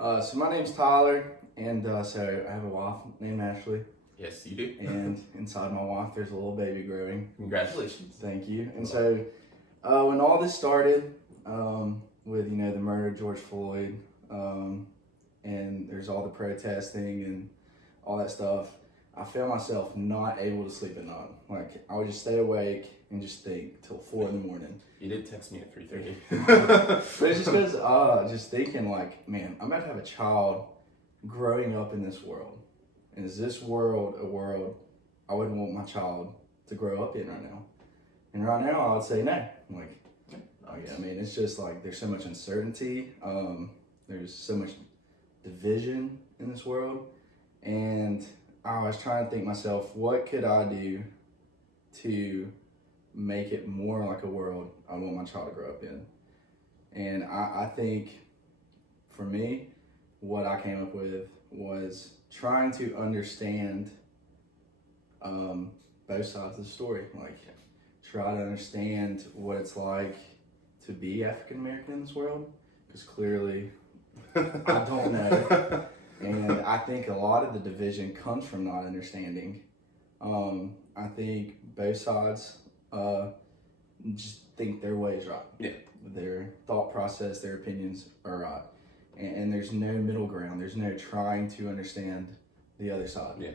So my name's Tyler, and so I have a wife named Ashley, Yes, you do. and inside my wife there's a little baby growing. Congratulations. Thank you. And so when all this started, with the murder of George Floyd, and there's all the protesting and all that stuff, I found myself not able to sleep at night. Like I would just stay awake and just think till 4 a.m. You did text me at 3:30. But it's just because just thinking like, man, I'm about to have a child growing up in this world. And is this world a world I wouldn't want my child to grow up in right now? And right now I would say no. Like, oh yeah, I mean, it's just like there's so much uncertainty. There's so much division in this world. And I was trying to think myself, what could I do to make it more like a world I want my child to grow up in? And I think for me, what I came up with was trying to understand both sides of the story. Like, try to understand what it's like to be African American in this world, because clearly I don't know. And I think a lot of the division comes from not understanding. I think both sides just think their way is right. Yeah. Their thought process, their opinions are right. And there's no middle ground. There's no trying to understand the other side. Yeah.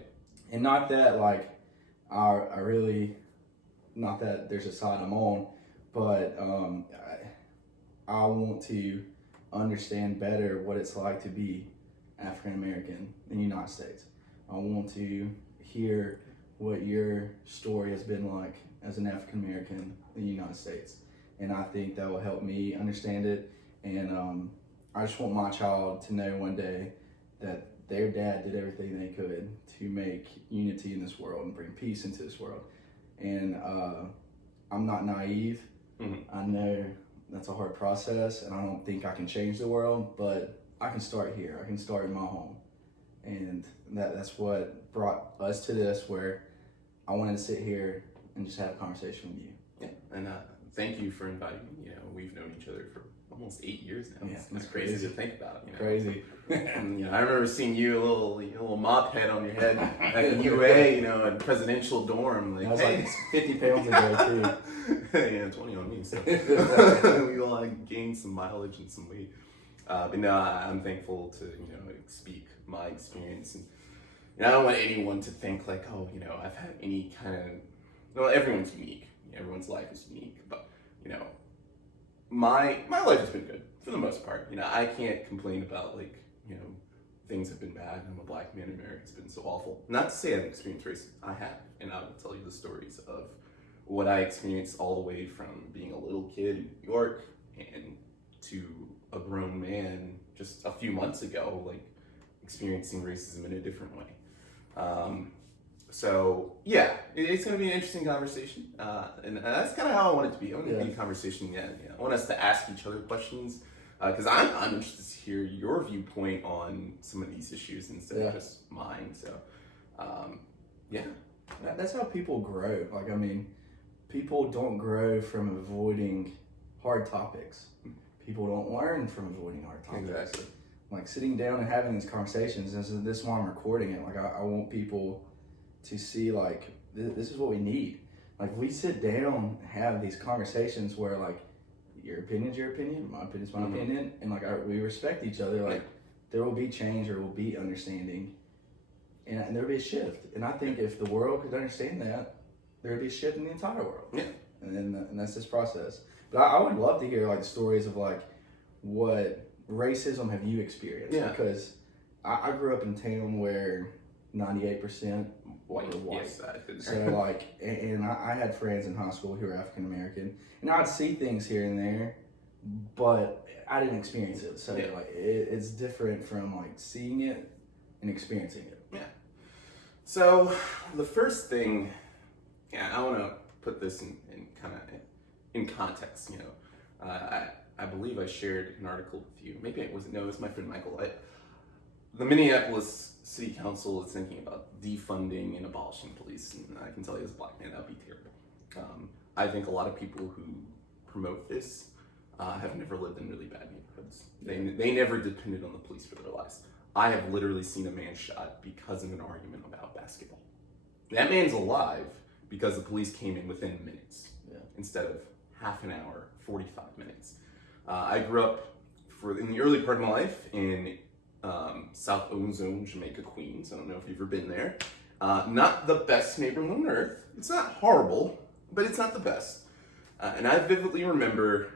And not that, like, I really, not that there's a side I'm on, but I want to understand better what it's like to be African American in the United States. I want to hear what your story has been like as an African American in the United States. And I think that will help me understand it. And I just want my child to know one day that their dad did everything they could to make unity in this world and bring peace into this world. And I'm not naive. Mm-hmm. I know that's a hard process, and I don't think I can change the world, but I can start here. I can start in my home. And that's what brought us to this, where I wanted to sit here and just have a conversation with you. Yeah, and thank you for inviting me. We've known each other for almost 8 years now. Yeah, it's crazy to think about. Crazy. And I remember seeing you, a little mop head on your head at UA, at presidential dorm. That was like 50 pounds ago too. Yeah, 20 on me. So we all gained some mileage and some weight. But no, I'm thankful to speak my experience, and I don't want anyone to think like, oh, I've had any kind of. Well, everyone's unique. Everyone's life is unique, but my life has been good for the most part. I can't complain about things have been bad. I'm a black man in America. It's been so awful. Not to say I haven't experienced racism. I have, and I will tell you the stories of what I experienced all the way from being a little kid in New York and to a grown man just a few months ago, experiencing racism in a different way. So yeah, it's going to be an interesting conversation, and that's kind of how I want it to be. I want it to be a conversation. I want us to ask each other questions, because I'm interested to hear your viewpoint on some of these issues instead of just mine. So that's how people grow. People don't grow from avoiding hard topics. People don't learn from avoiding hard topics. Exactly. Sitting down and having these conversations, and this is why I'm recording it. I want people to see this is what we need. We sit down and have these conversations where your opinion's your opinion, my opinion's my opinion, and we respect each other. There will be change, there will be understanding, and there will be a shift. And I think if the world could understand that, there would be a shift in the entire world. Yeah. And that's this process. But I would love to hear the stories of what racism have you experienced? Yeah. Because I grew up in a town where 98% white were white. Yes, I did. So and I had friends in high school who were African American, and I'd see things here and there, but I didn't experience it. So it's different from seeing it and experiencing it. Yeah. So the first thing, I want to put this in context. I believe I shared an article with you. Maybe it wasn't. No, it was my friend Michael. The Minneapolis City Council is thinking about defunding and abolishing police, and I can tell you as a black man, that would be terrible. I think a lot of people who promote this have never lived in really bad neighborhoods. They never depended on the police for their lives. I have literally seen a man shot because of an argument about basketball. That man's alive because the police came in within minutes instead of half an hour, 45 minutes. I grew up in the early part of my life in South Ozone, Jamaica, Queens. I don't know if you've ever been there. Not the best neighborhood on earth. It's not horrible, but it's not the best. And I vividly remember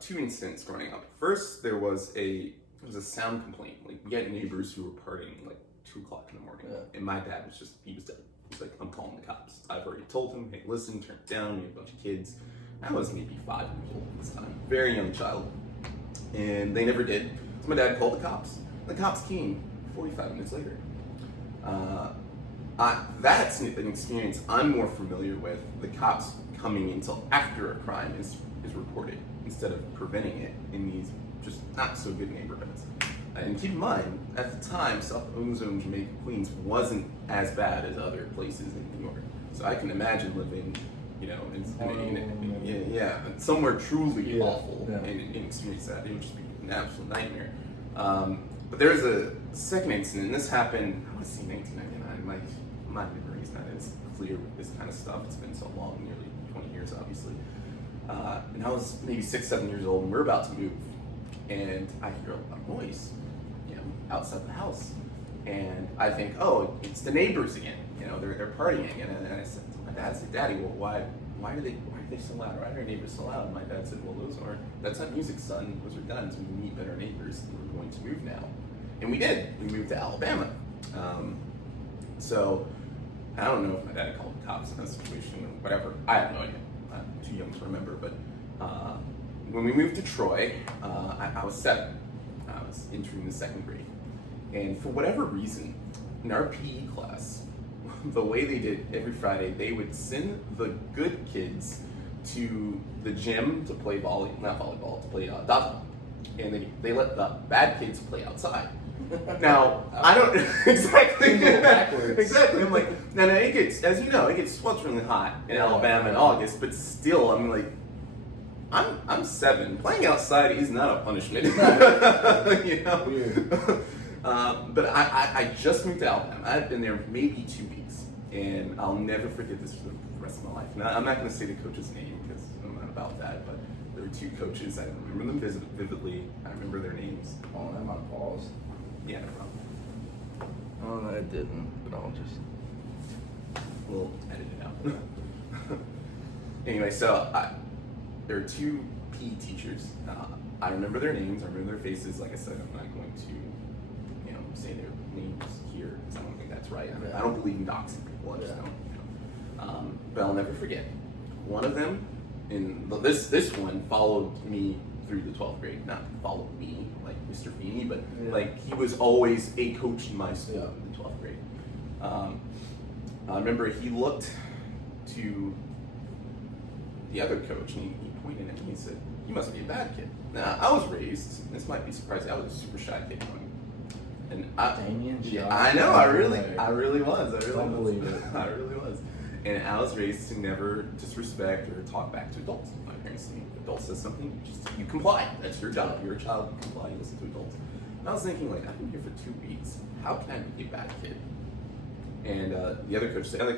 two incidents growing up. First, there was a sound complaint. Like, we had neighbors who were partying like 2 o'clock in the morning, and my dad was he was dead. He's like, I'm calling the cops. I've already told him, hey, listen, turn it down. We have a bunch of kids. I was maybe 5 years old at this time, very young child, and they never did. So my dad called the cops. The cops came 45 minutes later. That's an experience I'm more familiar with, the cops coming until after a crime is reported instead of preventing it in these just not so good neighborhoods. And keep in mind, at the time, South Ozone, Jamaica, Queens wasn't as bad as other places in New York. So I can imagine living, somewhere truly awful and experience that. It would just be an absolute nightmare. But there's a second incident, and this happened, I want to say 1999. My memory is not as clear with this kind of stuff. It's been so long, nearly 20 years, obviously. And I was maybe 6, 7 years old, and we're about to move. And I hear a noise, outside the house. And I think, oh, it's the neighbors again. They're partying. And I said to my dad, Daddy, well, why are they so loud? Why are our neighbors so loud? And my dad said, well, that's not music, son. Those are guns. We meet better neighbors. We're going to move now. And we did. We moved to Alabama. So I don't know if my dad called the cops in that situation or whatever. I have no idea. I'm too young to remember. But when we moved to Troy, I was 7. I was entering the 2nd grade. And for whatever reason, in our PE class, the way they did every Friday, they would send the good kids to the gym to play to play dodgeball. And they let the bad kids play outside. Now, I don't exactly. Exactly. I'm like, now it gets, as you know, it gets sweltering hot in Alabama in August, but still, I'm like, I'm 7. Playing outside is not a punishment. Weird. But I just moved to Alabama. I've been there maybe 2 weeks, and I'll never forget this for the rest of my life. Now, I'm not going to say the coach's name because I'm not about that, but there were 2 coaches. I remember them vividly. I remember their names. Oh, that might pause. Yeah, no problem. Oh, no, it didn't, but I'll just... We'll edit it out. Anyway, so there are 2 PE teachers. I remember their names. I remember their faces. Like I said, I'm not going to, say their names here because I don't think that's right. I don't believe in doxing people. I just don't. But I'll never forget. One of them, this one followed me through the 12th grade. Not followed me like Mr. Feeney, but like he was always a coach in my school in the 12th grade. I remember he looked to the other coach and he pointed at me and said, "You must be a bad kid." Now, I was raised, this might be surprising, I was a super shy kid. And Damien, I know, I really was. I don't believe it. I really was. And I was raised to never disrespect or talk back to adults. My parents told me, if adults says something, you comply. That's your job. You're a child, you comply, you listen to adults. And I was thinking, like, I've been here for 2 weeks. How can I be a bad kid? And the other coach said, I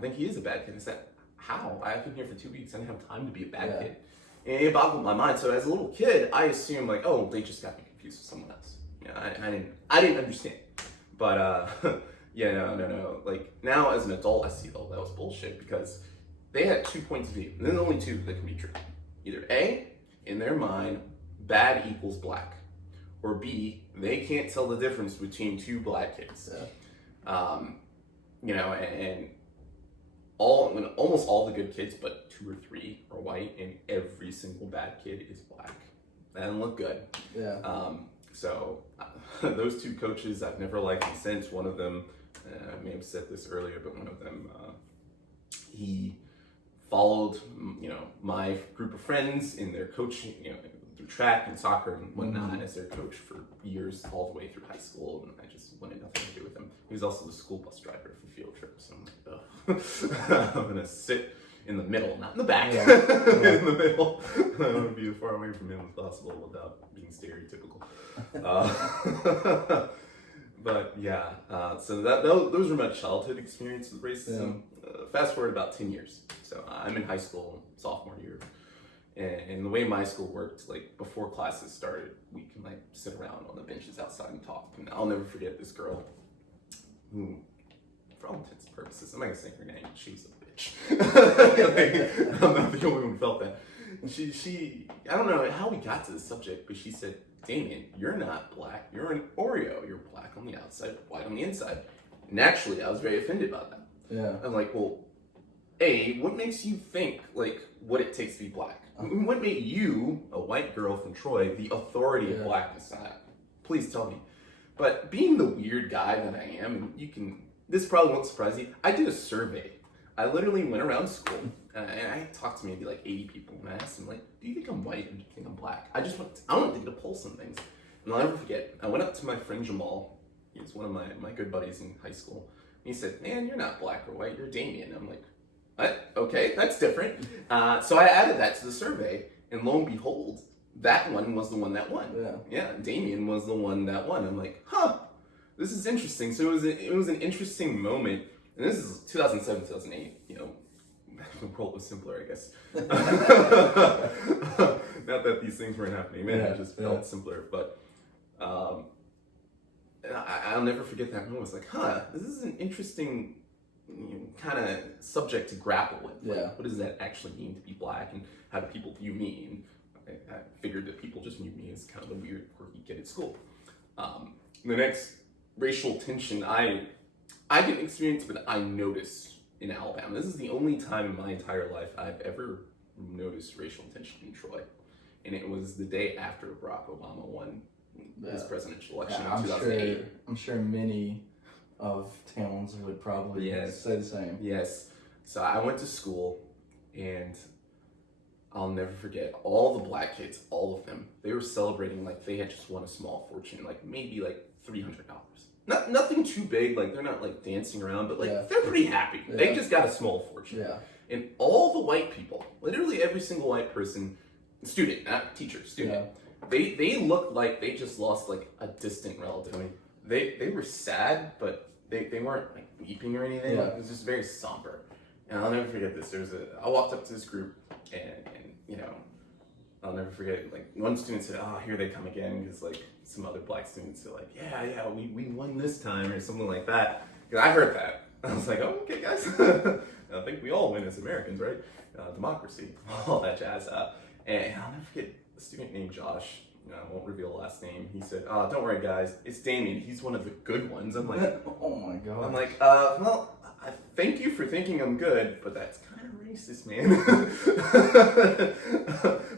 think he is a bad kid. I said, how? I've been here for 2 weeks. I didn't have time to be a bad kid. And it boggled my mind. So as a little kid, I assumed, like, oh, they just got me confused with someone else. I didn't understand. But no. Like, now as an adult, I see, that was bullshit because they had 2 points of view. And there's only 2 that can be true. Either A, in their mind, bad equals black. Or B, they can't tell the difference between 2 black kids. And almost all the good kids, but 2 or 3 are white, and every single bad kid is black. That doesn't look good. So those 2 coaches, I've never liked them since. One of them, I may have said this earlier, but one of them, he followed, my group of friends in their coaching, through track and soccer and whatnot as their coach for years, all the way through high school, and I just wanted nothing to do with him. He was also the school bus driver for field trips. So I'm like, I'm gonna sit in the middle, not in the back. Yeah. In the middle. I want to be as far away from him as possible without being stereotypical. But yeah, so those were my childhood experiences with racism. Fast forward about 10 years. So I'm in high school, sophomore year. And the way my school worked, like before classes started, we can like sit around on the benches outside and talk. And I'll never forget this girl who, for all intents and purposes, I'm not gonna say her name, she's a bitch. Like, I'm not the only one who felt that. She, I don't know how we got to this subject, but she said, Damien, you're not black, you're an Oreo. You're black on the outside, white on the inside. Naturally, I was very offended by that. Yeah. I'm like, well, A, what makes you think, like, what it takes to be black? What made you, a white girl from Troy, the authority of blackness? Please tell me. But being the weird guy that I am, and this probably won't surprise you, I did a survey. I literally went around school, and I talked to maybe like 80 people, and I asked them, like, do you think I'm white or do you think I'm black? I wanted to pull some things. And I'll never forget, I went up to my friend Jamal. He was one of my good buddies in high school. And he said, man, you're not black or white, you're Damien. I'm like, what? Okay, that's different. So I added that to the survey, and lo and behold, that one was the one that won. Yeah, Damien was the one that won. I'm like, huh, this is interesting. So it was an interesting moment. And this is 2007, 2008, you know, the world was simpler, I guess. Not that these things weren't happening, man, it just felt simpler. But I'll never forget that moment. It's like, huh, this is an interesting kind of subject to grapple with. Like, what does that actually mean to be black, and how do people view me? And I figured that people just knew me as kind of the weird, quirky kid at school. The next racial tension I didn't experience, but I noticed in Alabama. This is the only time in my entire life I've ever noticed racial tension in Troy. And it was the day after Barack Obama won his presidential election in 2008. I'm sure many of towns would probably say the same. Yes. So I went to school, and I'll never forget, all the black kids, all of them, they were celebrating like they had just won a small fortune, like maybe like $300. Nothing too big, like they're not like dancing around, but like they're pretty happy. They just got a small fortune. And all the white people, literally every single white person, student, not teacher, student, they looked like they just lost like a distant relative. They were sad, but they weren't like weeping or anything. It was just very somber. And I'll never forget this. I walked up to this group, and you know, I'll never forget, like, one student said, oh, here they come again, because, like, some other black students are like, yeah, we won this time, or something like that. Because I heard that. I was like, oh, okay, guys. I think we all win as Americans, right? Democracy, all that jazz. And I'll never forget a student named Josh. I won't reveal the last name. He said, don't worry, guys. It's Damien. He's one of the good ones. I'm like, oh, my God. I'm like, well, I thank you for thinking I'm good, but that's kind of racist, man.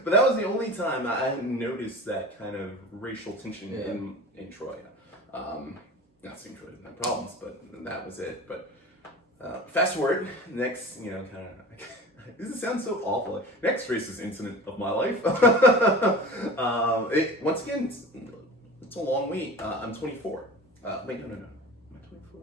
But that was the only time I noticed that kind of racial tension in Troy. Not saying Troy doesn't have problems, but that was it. But fast forward, next, kind of, this sounds so awful. Next racist incident of my life. Once again, it's a long wait. I'm 24. Wait, no. Am I 24?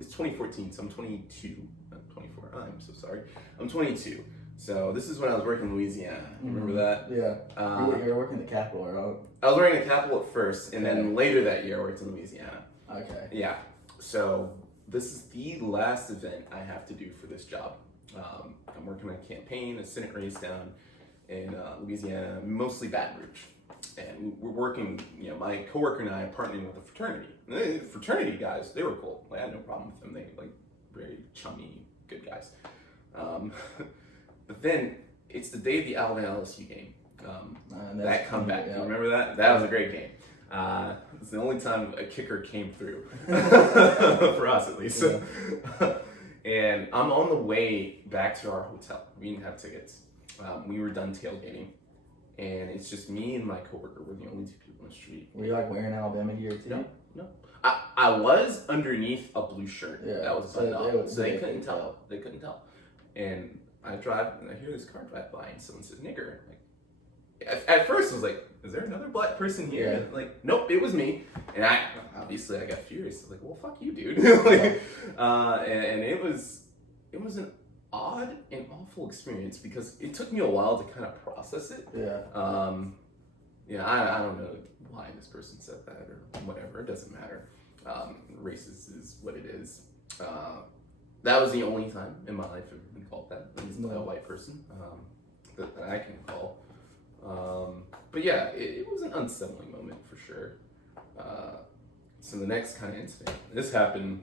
It's 2014, so I'm 22. I'm 24. I'm so sorry. I'm 22. So this is when I was working in Louisiana. Remember that? Yeah. You were working at the Capitol, right? I was working at the Capitol at first, and then later that year I worked in Louisiana. Okay. Yeah. So this is the last event I have to do for this job. I'm working on a campaign, a Senate race down in Louisiana, mostly Baton Rouge. And we're working, my coworker and I are partnering with a fraternity. And the fraternity guys, they were cool. Like, I had no problem with them. They very chummy, good guys. But then it's the day of the Alabama LSU game. That comeback. You remember that? That was a great game. It's the only time a kicker came through for us, at least. Yeah. And I'm on the way back to our hotel. We didn't have tickets. We were done tailgating. And it's just me and my coworker. We're the only two people on the street. Were you wearing Alabama gear too? No. I was underneath a blue shirt that was buttoned up. So they couldn't tell. They couldn't tell. And I drive, and I hear this car drive by, and someone said, nigger. At first, I was like, is there another black person here? Yeah. Nope, it was me. And I got furious. I was like, well, fuck you, dude. And it was an odd and awful experience because it took me a while to kind of process it. Yeah. I don't know why this person said that or whatever. It doesn't matter. Racist is what it is. That was the only time in my life I've been called that, at least by a white person, that I can recall. But yeah, it was an unsettling moment for sure. So the next kind of incident, this happened,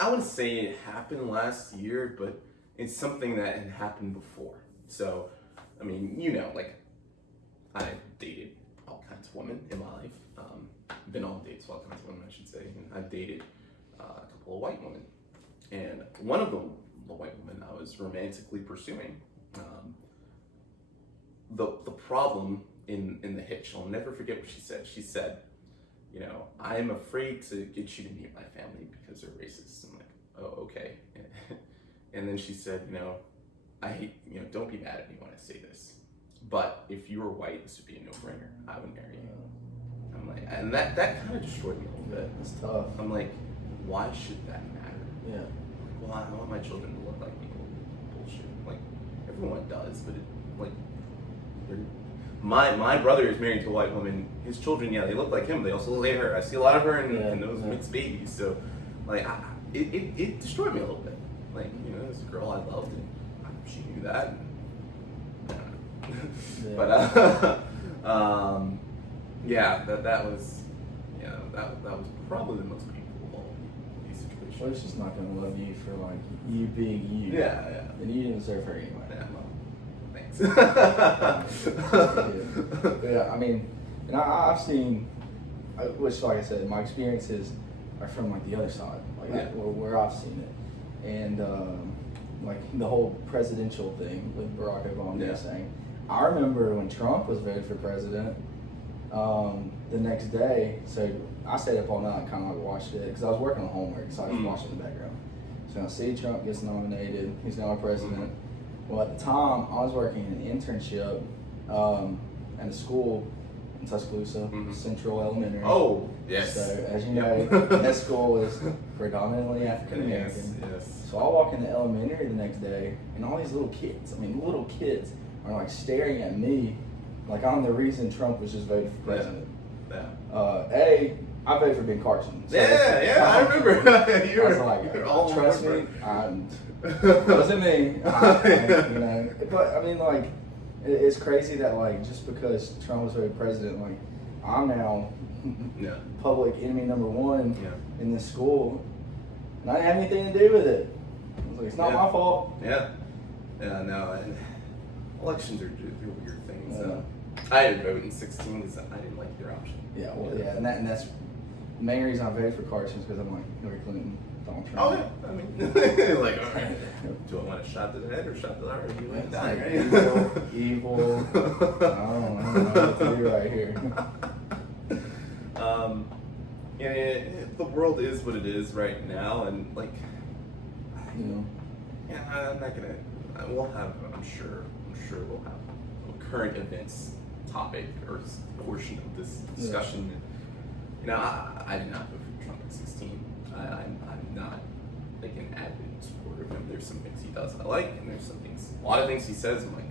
I wouldn't say it happened last year, but it's something that had happened before. So, I mean, like, I dated all kinds of women in my life. Been on dates with all kinds of women, I should say. And I've dated a couple of white women. And one of the white women I was romantically pursuing, the problem in the hitch, I'll never forget what she said. She said, I'm afraid to get you to meet my family because they're racist. I'm like, oh, okay. And then she said, I hate, don't be mad at me when I say this, but if you were white, this would be a no-brainer. I would marry you. I'm like, and that kind of destroyed me a little bit. It's tough. I'm like, why should that matter? Yeah. Well, I want my children to look like me. Bullshit. Like, everyone does, but my brother is married to a white woman. His children, they look like him. They also look like her. I see a lot of her in those mixed babies. So, like, it destroyed me a little bit. Like, there's a girl I loved, and she knew that. Yeah. But that was probably the most painful of all these situations. Well, it's just not gonna love you for like you being you. Yeah. And you didn't deserve her anyway. Yeah, well, thanks. Yeah, I mean, and I've seen, which, like I said, my experiences are from like the other side, like where I've seen it, and like the whole presidential thing with Barack Obama saying. I remember when Trump was voted for president. The next day, so I stayed up all night and kind of like watched it because I was working on homework, so I was watching the background. So I see Trump gets nominated. He's now our president. Well, at the time, I was working an internship at a school in Tuscaloosa, Central Elementary. Oh, yes. So, as you know, that school is predominantly African American. Yes. So I walk in the elementary the next day, and all these little kids, are like staring at me like I'm the reason Trump was just voted for president. Yeah. I voted for Ben Carson. So I remember. I was like, trust me, it wasn't me. But I mean, like, it's crazy that like just because Trump was voted president, like I'm now public enemy number one in this school, and I didn't have anything to do with it. I was like, it's not my fault. Yeah, no, and elections are weird things. Yeah. I didn't vote in 2016 because I didn't like your option. Yeah, well, and that's the main reason I voted for Carson is because I'm like Hillary Clinton, Donald Trump. Oh yeah, I mean, like, all right, do I want a shot to the head or a shot to the heart? You want to die, right? Evil. I don't know what to do right here. The world is what it is right now, and like, I'm not gonna. We'll have. I'm sure we'll have a current events topic or portion of this discussion. I did not vote for Trump in 2016. I'm not like an avid supporter of him. There's some things he does I like, and there's a lot of things he says I'm like,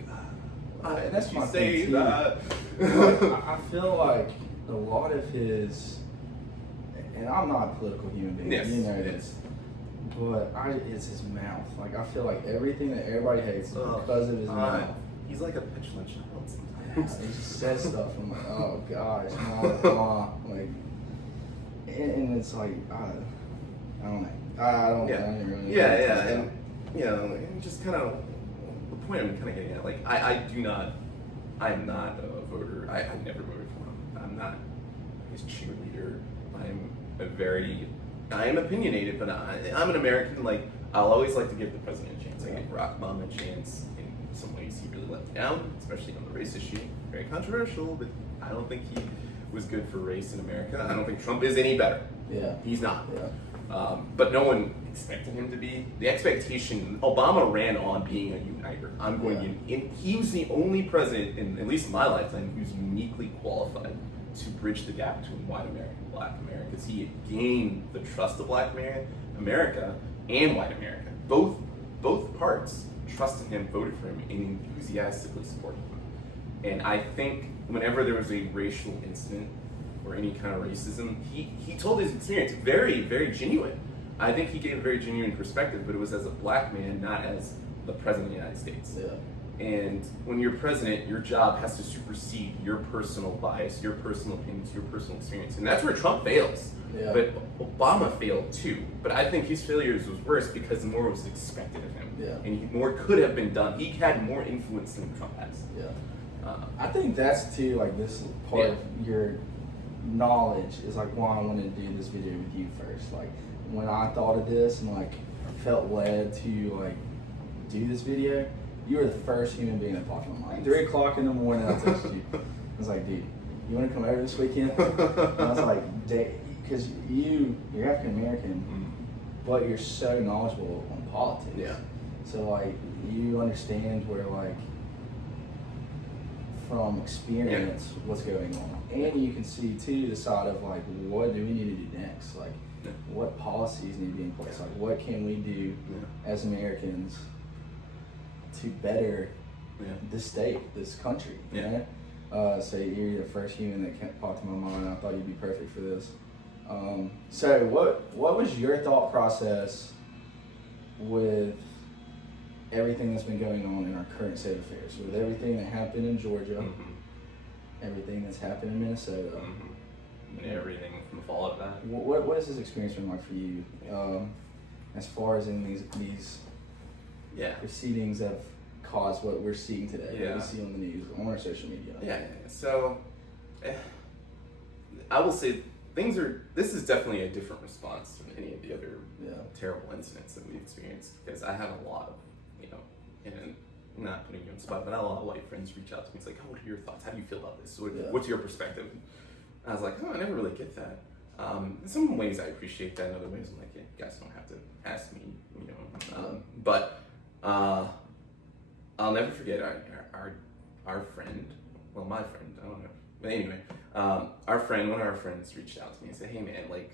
and that's my say thing that. I feel like a lot of his, and I'm not a political human being, Yes, you know this, but it's his mouth. Like I feel like everything that everybody hates is because of his mouth. He's like a petulant child sometimes. He just says stuff. I'm like, oh gosh, like, and it's like I don't know. I don't really. And and just kind of the point I'm kind of getting at. Like I'm not a voter. I never voted for him. I'm not his cheerleader. I am opinionated, but I'm an American. Like I'll always like to give the president a chance. I gave Barack Obama a chance. In some ways, he really let me down, especially on the race issue. Very controversial, but I don't think he was good for race in America. I don't think Trump is any better. Yeah, he's not. Yeah. But no one expected him to be. The expectation, Obama ran on being a uniter. He was the only president, in at least in my lifetime, who's uniquely qualified to bridge the gap between white America and black America. Because he had gained the trust of black America and white America. both parts trusted him, voted for him, and enthusiastically supported him. And I think whenever there was a racial incident or any kind of racism, he told his experience very, very genuine. I think he gave a very genuine perspective, but it was as a black man, not as the president of the United States. Yeah. And when you're president, your job has to supersede your personal bias, your personal opinions, your personal experience. And that's where Trump fails. Yeah. But Obama failed too. But I think his failures was worse because more was expected of him. Yeah. And more could have been done. He had more influence than Trump has. Yeah. I think that's too, like, this part of your knowledge is like why I wanted to do this video with you first. Like, when I thought of this and like felt led to like do this video, you were the first human being that popped in my mind. 3 o'clock in the morning, I texted you. I was like, dude, you want to come over this weekend? And I was like, because you're African American, but you're so knowledgeable on politics. Yeah. So like, you understand where like, from experience, what's going on, and you can see too the side of like, what do we need to do next? Like, what policies need to be in place? Like, what can we do as Americans to better this state, this country? You know? So you're the first human that popped in my mind. I thought you'd be perfect for this. So what was your thought process with everything that's been going on in our current state of affairs, with everything that happened in Georgia, everything that's happened in Minnesota, and everything from the fallout of that? What has this experience been like for you, as far as in these proceedings that have caused what we're seeing today, what we see on the news, on our social media? So I will say this is definitely a different response from any of the other terrible incidents that we've experienced, because I have a lot of, and I'm not putting you on the spot, but I have a lot of white friends reach out to me. It's like, what are your thoughts? How do you feel about this? What's your perspective? And I was like, I never really get that. In some ways I appreciate that. In other ways I'm like, you guys don't have to ask me, But I'll never forget our friend, well, my friend, I don't know. But anyway, one of our friends reached out to me and said, hey man, like,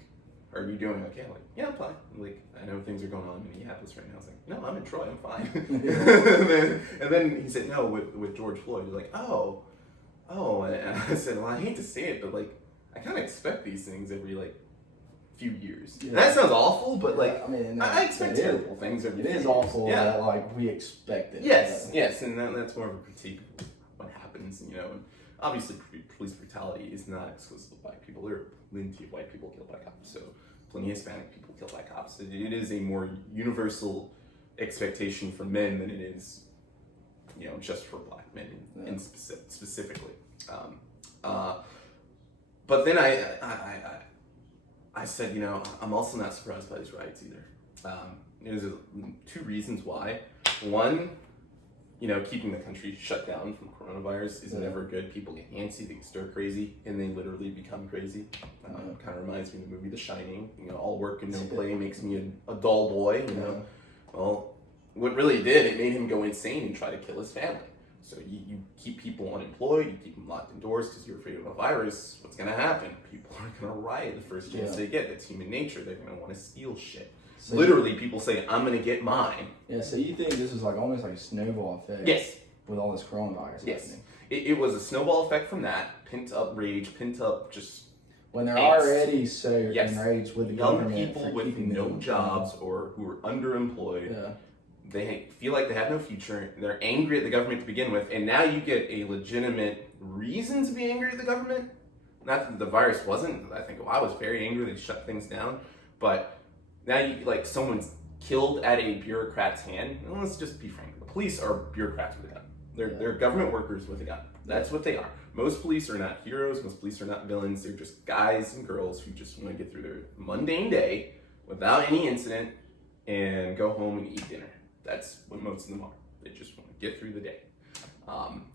are you doing okay? I'm like, yeah, I'm fine. Like, I know things are going on in Minneapolis right now. I was like, no, I'm in Troy, I'm fine. and then he said, no, with George Floyd. He's like, oh. And I said, well, I hate to say it, but like, I kind of expect these things every like few years. Yeah. And that sounds awful, but like, I expect terrible things every few years. It is awful that like we expect it. Yes, and that's more of a critique of what happens, And obviously, police brutality is not exclusive to black people. There are plenty of white people killed by cops, so plenty of Hispanic people killed by cops. It is a more universal expectation for men than it is, just for black men in specifically. But then I said, I'm also not surprised by these riots either. There's two reasons why. One, keeping the country shut down from coronavirus is never good. People get antsy, they get stir crazy, and they literally become crazy. Kind of reminds me of the movie The Shining. All work and no play makes me a dull boy. Well, what really did, it made him go insane and try to kill his family. So you keep people unemployed, you keep them locked indoors because you're afraid of a virus. What's going to happen? People are going to riot the first chance they get. That's human nature. They're going to want to steal shit. So literally, people say, I'm going to get mine. Yeah, so you think this is like almost like a snowball effect? Yes. With all this coronavirus happening? It was a snowball effect from that. Pent up rage, pent up just when they're already so enraged with the government. Young people with no jobs or who are underemployed. They feel like they have no future. They're angry at the government to begin with, and now you get a legitimate reason to be angry at the government. Not that the virus wasn't. I think I was very angry. They shut things down, but now you someone's killed at a bureaucrat's hand. And let's just be frank: the police are bureaucrats with a gun. They're government workers with a gun. That's what they are. Most police are not heroes. Most police are not villains. They're just guys and girls who just want to get through their mundane day without any incident and go home and eat dinner. That's what most of them are. They just want to get through the day.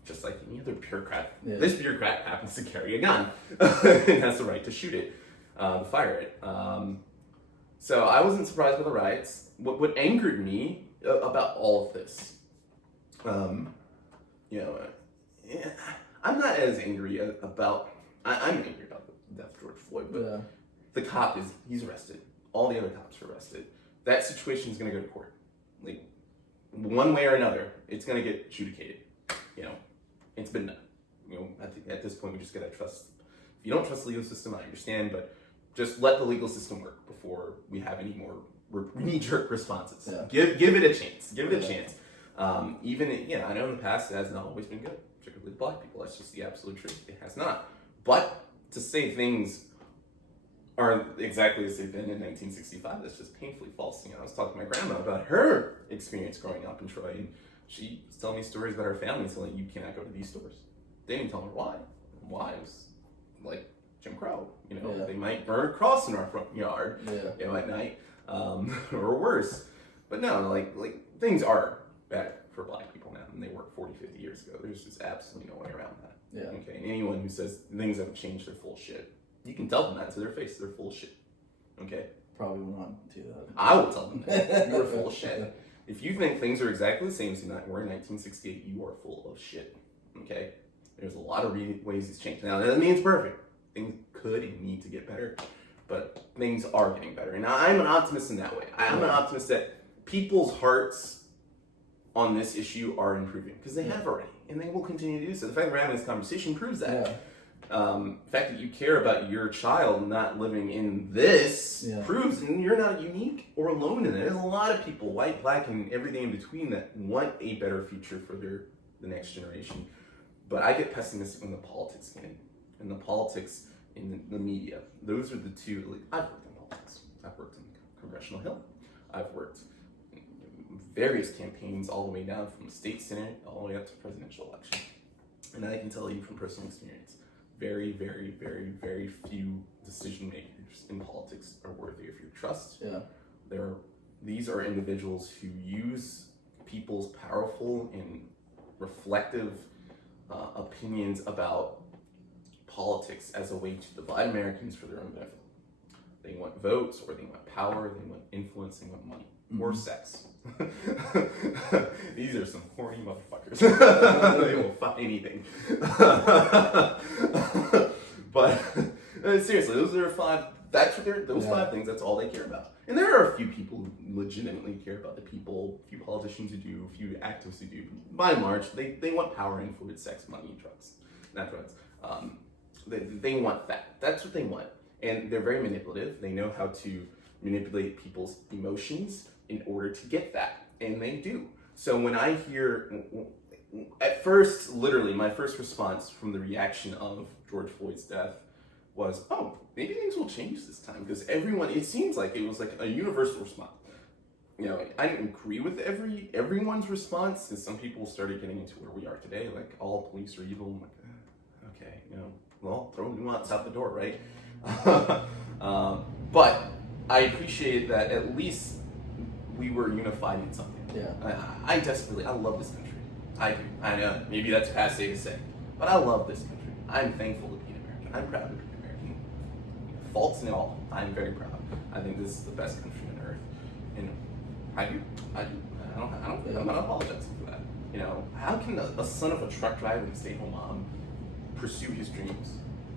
Just like any other bureaucrat. This bureaucrat happens to carry a gun and has the right to shoot it, to fire it. So I wasn't surprised by the riots. What angered me about all of this, I'm not as angry about, I'm angry about the death of George Floyd, but the cop he's arrested. All the other cops are arrested. That situation is going to go to court. Like, one way or another, it's gonna get adjudicated. You know, it's been done. You know, I think at this point we just gotta trust. If you don't trust the legal system, I understand, but just let the legal system work before we have any more knee-jerk responses. Yeah. Give it a chance. Give it a Yeah. chance. Even, I know in the past it has not always been good, particularly with black people. That's just the absolute truth. It has not. But to say things aren't exactly as they've been in 1965, that's just painfully false. I was talking to my grandma about her experience growing up in Troy, and she was telling me stories about her family saying, you cannot go to these stores. They didn't tell her why. Why? It was like Jim Crow. Yeah. They might burn a cross in our front yard, at night, or worse. But no, like things are bad for black people now, and they were 40, 50 years ago. There's just absolutely no way around that. Yeah. Okay, and anyone who says things haven't changed, they're full of shit. You can tell them that to their face. They're full of shit. Okay? Probably will not do that. I will tell them that. You're full of shit. If you think things are exactly the same as they were in 1968, you are full of shit. Okay? There's a lot of ways it's changed. Now, that doesn't mean it's perfect. Things could and need to get better, but things are getting better. And I'm an optimist in that way. I'm an optimist that people's hearts on this issue are improving, because they have already, and they will continue to do so. The fact that we're having this conversation proves that. Yeah. The fact that you care about your child not living in this proves and you're not unique or alone in it. There's a lot of people, white, black, and everything in between, that want a better future for the next generation. But I get pessimistic when the politics get in. And the politics in the media. Those are the two. I've worked in politics. I've worked in Congressional Hill. I've worked in various campaigns all the way down from the state senate all the way up to presidential election. And I can tell you from personal experience, very, very, very, very few decision makers in politics are worthy of your trust. Yeah. These are individuals who use people's powerful and reflective opinions about politics as a way to divide Americans for their own benefit. They want votes, or they want power, they want influence, they want money, or sex. These are some horny motherfuckers. They will fuck anything. But seriously, those are five. Those 5 things. That's all they care about. And there are a few people who legitimately care about the people. A few politicians who do. A few activists who do. By and large, they want power, influence, sex, money, and drugs. Not drugs. They want that. That's what they want. And they're very manipulative. They know how to manipulate people's emotions in order to get that. And they do. So when I hear, at first, literally, my first response from the reaction of George Floyd's death was, oh, maybe things will change this time. Because it seems like it was like a universal response. I didn't agree with everyone's response, because some people started getting into where we are today, like all police are evil. I'm like, okay, well, throw nuance out the door, right? But I appreciate that at least we were unified in something. Yeah. I love this country. I do. I know, maybe that's passe to say, but I love this country. I'm thankful to be an American. I'm proud to be an American. Faults and all, I'm very proud. I think this is the best country on earth. And I do. I'm not apologizing for that. How can a son of a truck driver and stay-at-home mom pursue his dreams?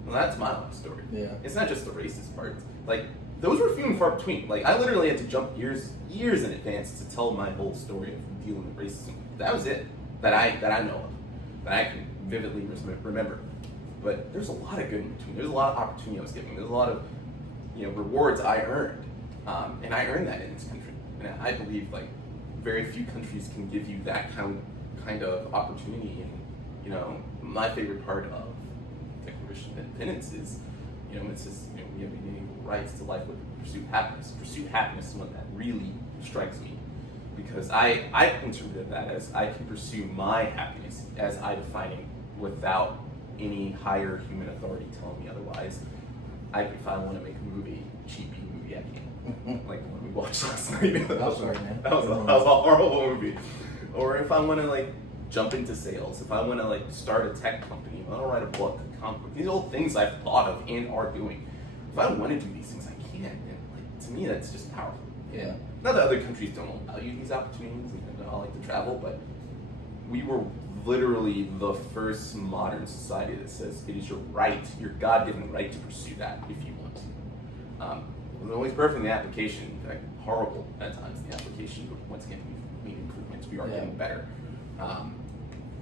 Well, that's my life story. Yeah. It's not just the racist part. Like, those were few and far between. Like, I literally had to jump years in advance to tell my whole story of dealing with racism. That was it. That I know of. That I can vividly remember. But there's a lot of good in between. There's a lot of opportunity I was given. There's a lot of, rewards I earned. And I earned that in this country. And I believe, very few countries can give you that kind of opportunity. And, my favorite part of Declaration of Independence is, it says, we have inalienable rights to life, liberty, pursue happiness. Pursue happiness is one that really strikes me, because I interpreted that as I can pursue my happiness as I define it without any higher human authority telling me otherwise. If I want to make a movie, cheap movie, I can. Like the one we watched last night. I'm sorry, man. That was a horrible movie. Or if I want to jump into sales, if I want to start a tech company, if I want to write a book, a comic book, these are all things I've thought of and are doing. If I want to do these things, I can. And to me, that's just powerful. Yeah. Not that other countries don't allow you these opportunities, and I like to travel, but we were literally the first modern society that says it is your right, your God-given right, to pursue that if you want to. It was always perfect in the application, in fact, horrible at times in the application, but once again, programs. We are getting better.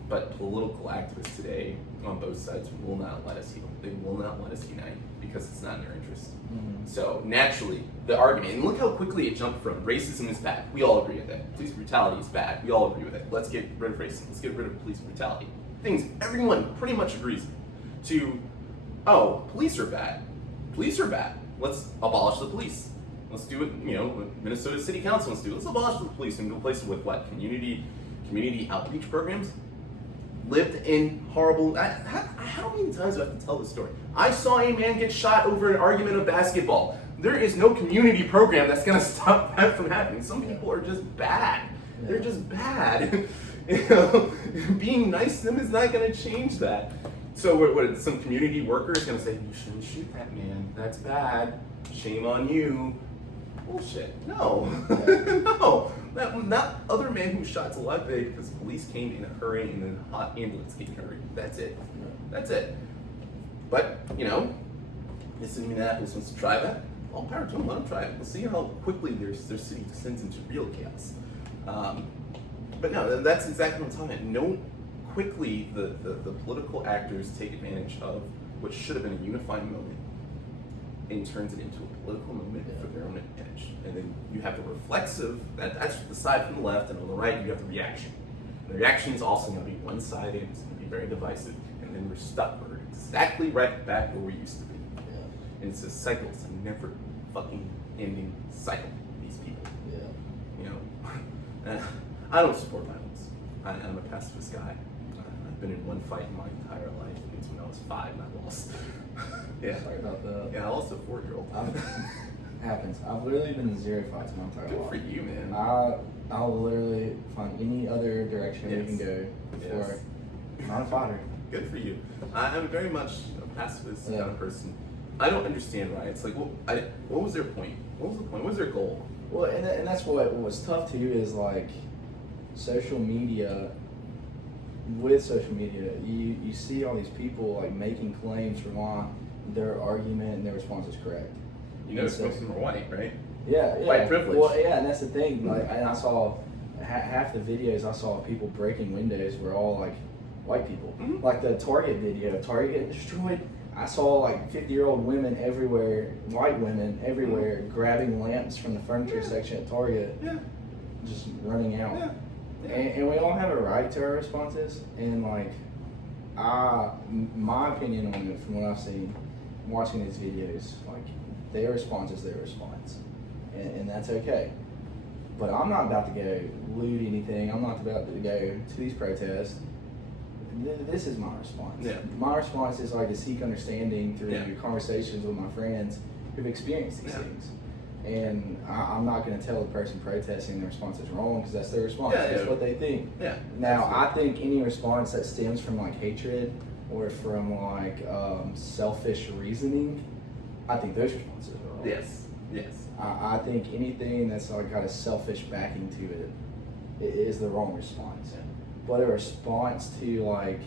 But political activists today on both sides will not let us heal. They will not let us unite because it's not in their interest. So naturally, the argument, and look how quickly it jumped from racism is bad. We all agree with that. Police brutality is bad. We all agree with it. Let's get rid of racism. Let's get rid of police brutality. Things everyone pretty much agrees to, oh, police are bad. Police are bad. Let's abolish the police. Let's do it, what Minnesota City Council wants to do. Let's abolish the police and replace it with what? Community outreach programs? Lived in horrible. How many times do I have to tell this story? I saw a man get shot over an argument of basketball. There is no community program that's going to stop that from happening. Some people are just bad. They're just bad. Being nice to them is not going to change that. So what some community worker is going to say, you shouldn't shoot that man. That's bad. Shame on you. Bullshit. No. No. That other man who shot alive today because police came in a hurry and then a hot ambulance came in a hurry. That's it. That's it. But, this in Minneapolis wants to try that. All power to them, let them try it. We'll see how quickly their city descends into real chaos. But no, that's exactly what I'm talking about. Know quickly the political actors take advantage of what should have been a unifying moment and turns it into a political movement for their own advantage. And then you have the reflexive, that's the side from the left, and on the right you have the reaction. And the reaction is also going to be one-sided, it's going to be very divisive, and then we're stuck. We're exactly right back where we used to be. And it's a cycle, it's a never fucking ending cycle, these people. I don't support violence. I'm a pacifist guy. I've been in one fight in my entire life. It's when I was 5 and I lost. Sorry about that. Yeah, I lost a 4-year-old. Happens. I've literally been in 0 fights my entire life. Good for you, man. I'll literally find any other direction we can go before. Not a fighter. Good for you. I'm very much a pacifist kind of person. I don't understand riots. Like, what was their point? What was the point? What was their goal? Well, and that's what was tough too is like social media. With social media, you see all these people like making claims for why their argument and their response is correct. Most of them are white, right? Yeah. White privilege. Well, yeah, and that's the thing. Like, and I saw half the videos I saw of people breaking windows were all like white people. Mm-hmm. Like the Target video, Target getting destroyed. I saw like 50-year-old women everywhere, white women everywhere, grabbing lamps from the furniture section at Target, just running out. And we all have a right to our responses. And like, my opinion on it, from what I've seen, watching these videos, like their response is their response, and that's okay. But I'm not about to go loot anything. I'm not about to go to these protests. This is my response. My response is like to seek understanding through conversations with my friends who've experienced these things. And I'm not going to tell the person protesting their response is wrong because that's their response. That's what they think. Now, I think any response that stems from like hatred or from like selfish reasoning, I think those responses are wrong. Yes. I think anything that's like got a selfish backing to it is the wrong response. But a response to like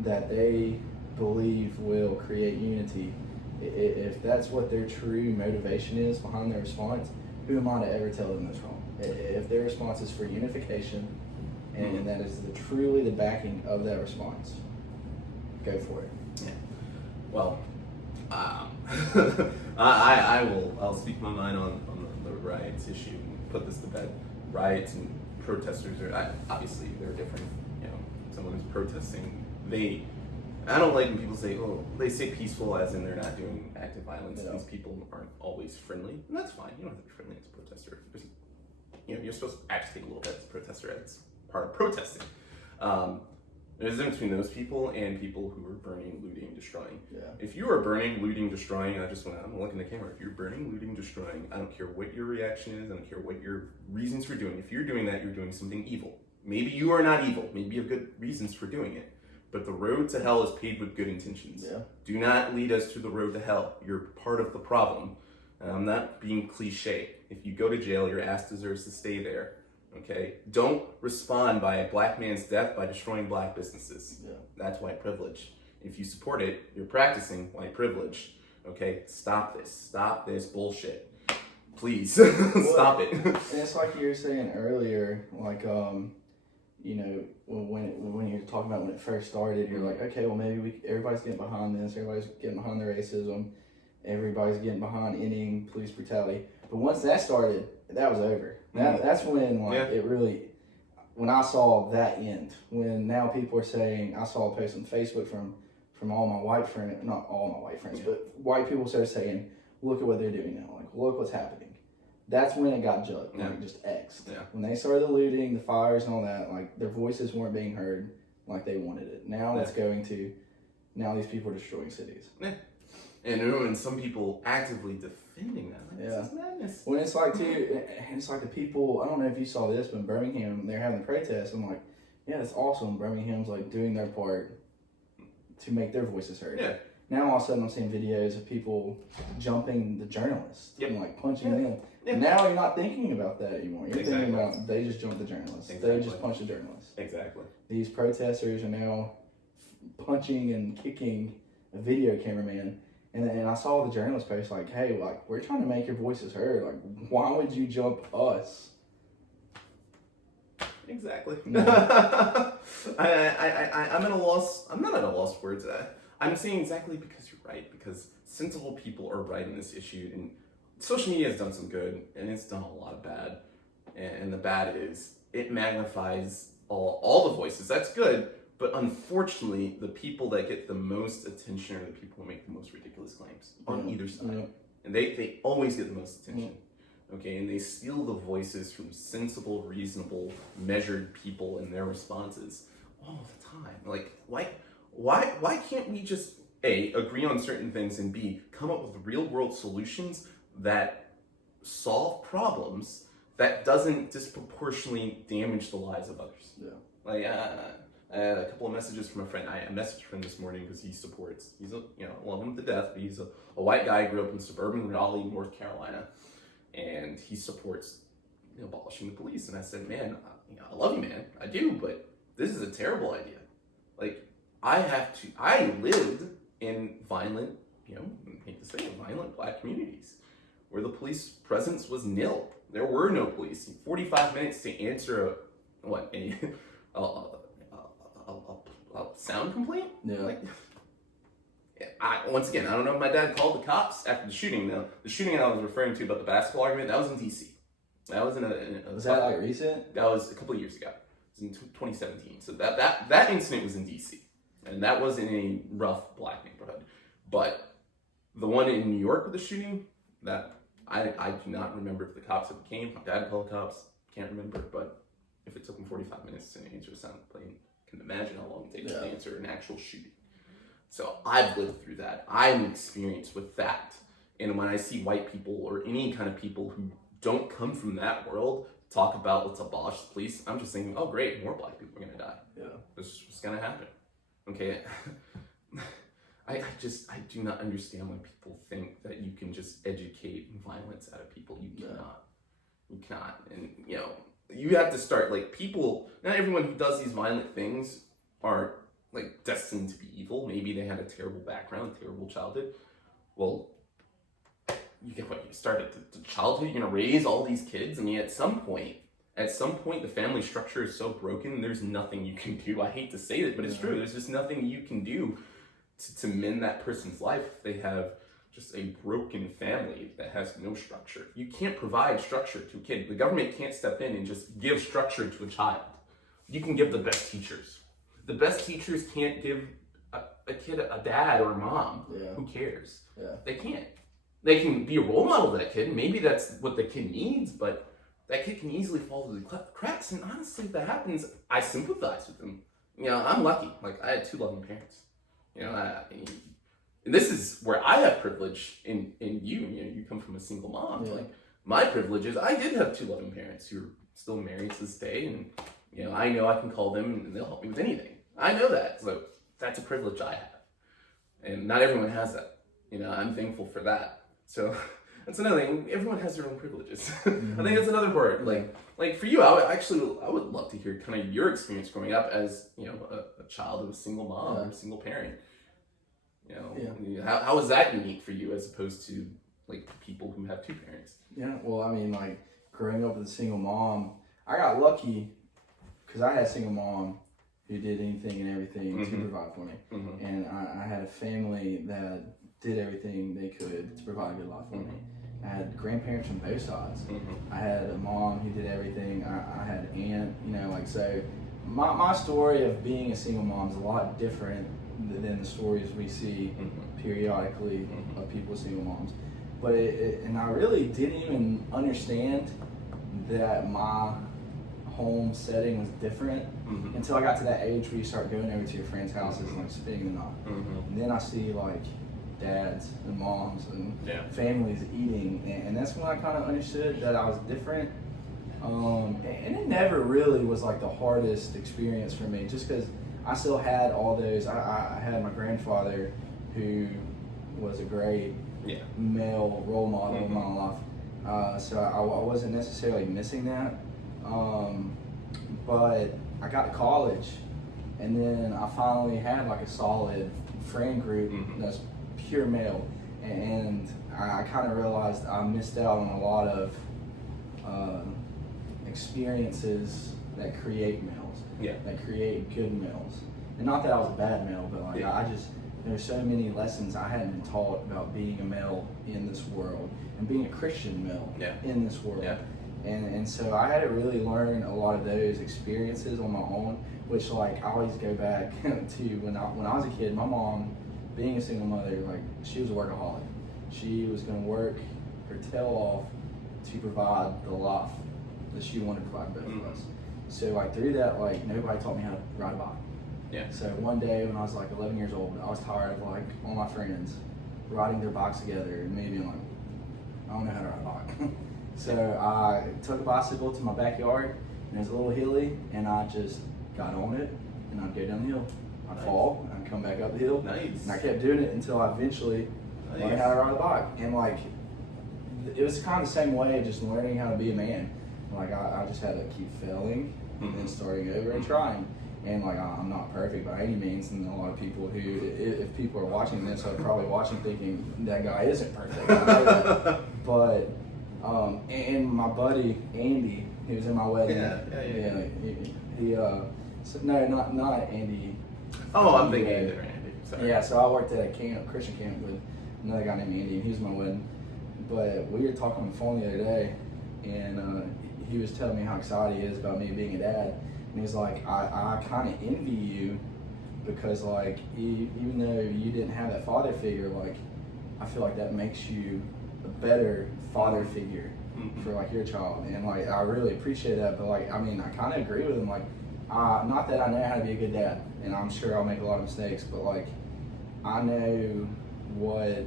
that they believe will create unity, if that's what their true motivation is behind their response, who am I to ever tell them that's wrong? If their response is for unification and that is truly the backing of that response, go for it. Well, I'll speak my mind on the riots issue and put this to bed. Riots and protesters are obviously they're different. Someone who's protesting, I don't like when people say, they say peaceful as in they're not doing active violence. These people aren't always friendly, and that's fine. You don't have to be friendly as a protester. You're supposed to agitate a little bit as a protester. That's part of protesting. There's a difference between those people and people who are burning, looting, destroying. If you are burning, looting, destroying, I'm gonna look in the camera. If you're burning, looting, destroying, I don't care what your reaction is. I don't care what your reasons for doing. If you're doing that, you're doing something evil. Maybe you are not evil. Maybe you have good reasons for doing it. But the road to hell is paved with good intentions. Do not lead us to the road to hell. You're part of the problem. And I'm not being cliche. If you go to jail, your ass deserves to stay there. Okay? Don't respond by a black man's death by destroying black businesses. That's white privilege. If you support it, you're practicing white privilege. Okay? Stop this. Stop this bullshit. please stop it. And it's like you were saying earlier, like you know, when you're talking about when it first started, you're like, okay, well maybe everybody's getting behind this, everybody's getting behind the racism, everybody's getting behind ending police brutality. But once that started, that was over. That's when it really, when I saw that end. When now people are saying, I saw a post on Facebook from all my white friends, not all my white friends, but white people started saying, look at what they're doing now, like look what's happening. That's when it got jugged, like just X'd. Yeah. When they started the looting, the fires and all that, like their voices weren't being heard like they wanted it. Now it's going to, now these people are destroying cities. Yeah. And some people actively defending that. Like, this is madness. When it's like, too, it's like the people, I don't know if you saw this, but in Birmingham, they're having the protests. I'm like, yeah, that's awesome. Birmingham's like doing their part to make their voices heard. Yeah. Now all of a sudden I'm seeing videos of people jumping the journalists and like punching them. Yeah. Now you're not thinking about that anymore. You're Exactly. thinking about they just jumped the journalists. Exactly. They just punched the journalists. Exactly. These protesters are now punching and kicking a video cameraman. And I saw the journalist post like, hey, like we're trying to make your voices heard. Like, why would you jump us? Exactly. Yeah. I'm at a loss. I'm not at a loss for words. I'm saying exactly because you're right. Because sensible people are right in this issue, and social media has done some good, and it's done a lot of bad. And the bad is it magnifies all the voices. That's good, but unfortunately, the people that get the most attention are the people who make the most ridiculous claims on either side, and they always get the most attention. Okay, and they steal the voices from sensible, reasonable, measured people in their responses all the time. Like, why can't we just A, agree on certain things, and B, come up with real world solutions that solve problems that doesn't disproportionately damage the lives of others? Yeah. Like, I had a couple of messages from a friend. I messaged a friend this morning because he's love him to death, but he's a white guy, grew up in suburban Raleigh, North Carolina. And he supports abolishing the police. And I said, man, I love you, man. I do, but this is a terrible idea. Like, I lived in violent, I hate to say it, violent black communities where the police presence was nil. There were no police. 45 minutes to answer a sound complaint? Yeah. Like, once again, I don't know if my dad called the cops after the shooting. Now, the shooting I was referring to about the basketball argument, that was in D.C. That was Was that like recent? That was a couple of years ago. It was in 2017. So that incident was in D.C. And that was in a rough black neighborhood. But the one in New York with the shooting, that I do not remember if the cops ever came. My dad called the cops. Can't remember. But if it took them 45 minutes to answer a sound complaint, can imagine how long it takes to answer an actual shooting. So I've lived through that. I'm experienced with that. And when I see white people or any kind of people who don't come from that world talk about let's abolish the police, I'm just thinking, oh great, more black people are gonna die. Yeah. This is what's gonna happen. Okay. I do not understand why people think that you can just educate violence out of people. You cannot. You cannot. And you have to start, like, people, not everyone who does these violent things are like destined to be evil. Maybe they had a terrible background, terrible childhood. Well, you get what you started the childhood. You're gonna raise all these kids. I mean, at some point, the family structure is so broken. There's nothing you can do. I hate to say it, but it's true. There's just nothing you can do to mend that person's life if they have just a broken family that has no structure. You can't provide structure to a kid. The government can't step in and just give structure to a child. You can give the best teachers. The best teachers can't give a kid a dad or a mom. Yeah. Who cares? Yeah. They can't. They can be a role model to that kid. Maybe that's what the kid needs, but that kid can easily fall through the cracks. And honestly, if that happens, I sympathize with them. I'm lucky. Like, I had two loving parents. And this is where I have privilege in you. You come from a single mom. Yeah. Like, my privilege is I did have two loving parents who are still married to this day, and I know I can call them and they'll help me with anything. I know that. So that's a privilege I have. And not everyone has that. I'm thankful for that. So that's another thing. Everyone has their own privileges. Mm-hmm. I think that's another part. Like for you, I would love to hear kind of your experience growing up as, a child of a single mom or a single parent. How was that unique for you as opposed to like people who have two parents. Yeah, well, I mean, like growing up with a single mom, I got lucky because I had a single mom who did anything and everything to provide for me, and I had a family that did everything they could to provide a good life for me. I had grandparents from both sides. I had a mom who did everything. I had an aunt, you know, like so. My story of being a single mom is a lot different than the stories we see periodically of people with single moms. But and I really didn't even understand that my home setting was different until I got to that age where you start going over to your friends' houses and like spending the night. And then I see like dads and moms and families eating, and that's when I kind of understood that I was different. And it never really was like the hardest experience for me, just because I still had all those. I had my grandfather who was a great male role model in my life, so I wasn't necessarily missing that. But I got to college, and then I finally had like a solid friend group that's pure male, and I kind of realized I missed out on a lot of experiences that create males, that create good males. And not that I was a bad male, but like I just, there's so many lessons I hadn't been taught about being a male in this world and being a Christian male in this world. And so I had to really learn a lot of those experiences on my own, which like I always go back to when I was a kid. My mom, being a single mother, like she was a workaholic. She was going to work her tail off to provide the life that she wanted to provide both of us. So like through that, like nobody taught me how to ride a bike. So one day when I was like 11 years old, I was tired of like all my friends riding their bikes together and me being like, I don't know how to ride a bike. So I took a bicycle to my backyard, and it was a little hilly, and I just got on it, and I'd go down the hill. I'd fall, and I'd come back up the hill. And I kept doing it until I eventually learned how to ride a bike. And like, it was kind of the same way, just learning how to be a man. Like I just had to keep failing, and then starting over and trying. And like, I'm not perfect by any means, and a lot of people who, if people are watching this, are probably watching thinking that guy isn't perfect. I know that. But and my buddy Andy, he was in my wedding. No, not Andy. Oh, I'm thinking of different Andy. Sorry. Yeah, so I worked at a camp, Christian camp, with another guy named Andy, and he was my wedding. But we were talking on the phone the other day, and he was telling me how excited he is about me being a dad. And he's like, I kind of envy you because like even though you didn't have that father figure, like I feel like that makes you a better father figure for like your child. And like I really appreciate that. But like I mean, I kind of agree with him. Like not that I know how to be a good dad, and I'm sure I'll make a lot of mistakes, but like I know what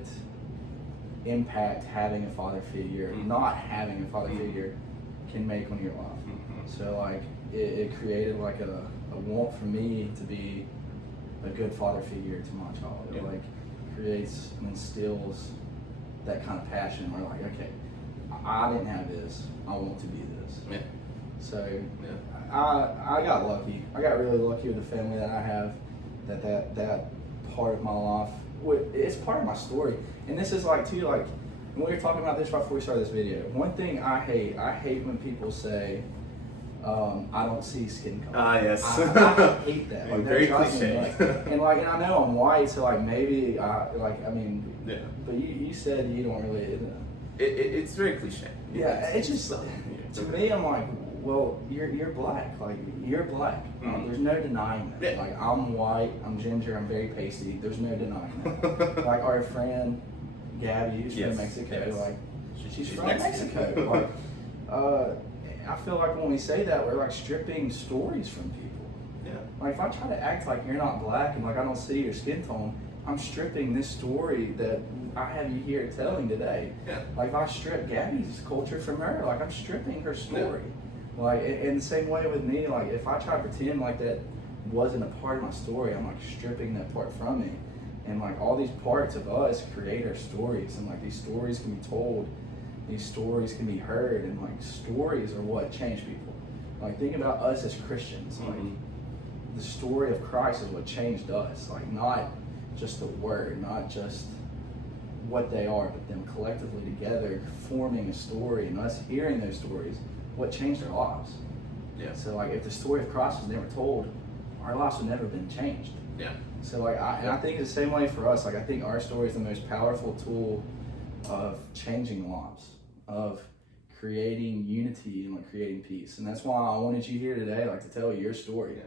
impact having a father figure, not having a father figure, can make on your life. So like it created like a want for me to be a good father figure to my child. It like creates and instills that kind of passion where like, okay, I didn't have this, I want to be this. So I got lucky. I got really lucky with the family that I have. That part of my life, it's part of my story. And this is like too, like when we were talking about this right before we started this video, one thing I hate when people say, I don't see skin color. Yes. I hate that. Like, very cliche. And like, and I know I'm white, so like maybe Yeah. But you said you don't really. It's very cliche. It's just to me, I'm like, well, you're black. Like you're black. There's no denying that. Like I'm white. I'm ginger. I'm very pasty. There's no denying that. Like our friend Gabby, who's from Mexico. Like she's from Mexico. Like I feel like when we say that, we're like stripping stories from people. Like if I try to act like you're not black and like I don't see your skin tone, I'm stripping this story that I have you here telling today. Like if I strip Gabby's culture from her, like I'm stripping her story. Like in the same way with me, like if I try to pretend like that wasn't a part of my story, I'm like stripping that part from me. And like all these parts of us create our stories, and like these stories can be told, these stories can be heard, and like stories are what change people. Like think about us as Christians. Like the story of Christ is what changed us. Like not just the word, not just what they are, but them collectively together forming a story and us hearing those stories, what changed our lives. Yeah. So like if the story of Christ was never told, our lives would never been changed. Yeah. So like I think it's the same way for us. Like I think our story is the most powerful tool of changing lives, of creating unity and like creating peace. And that's why I wanted you here today, like to tell your story,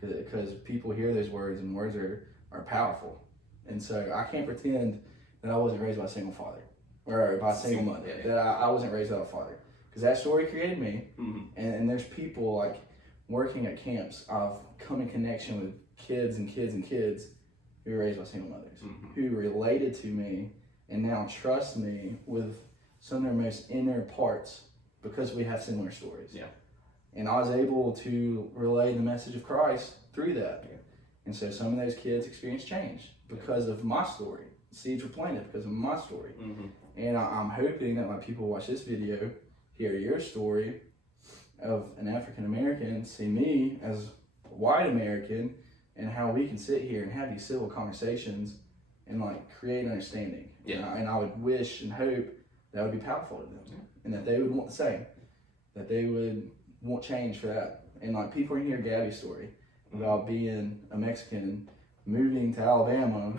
because people hear those words and words are powerful. And so I can't pretend that I wasn't raised by a single father or by a single mother, that I wasn't raised by a father, because that story created me. Mm-hmm. And there's people like working at camps. I've come in connection with kids and kids and kids who were raised by single mothers, who related to me and now trust me with some of their most inner parts because we have similar stories. Yeah. And I was able to relay the message of Christ through that. Yeah. And so some of those kids experienced change because of my story. Seeds were planted because of my story. Mm-hmm. And I'm hoping that when people watch this video, hear your story of an African American, see me as a white American, and how we can sit here and have these civil conversations and like create understanding. Yeah. And I would wish and hope that would be powerful to them, and that they would want the same, that they would want change for that. And like people hear Gabby's story about being a Mexican, moving to Alabama,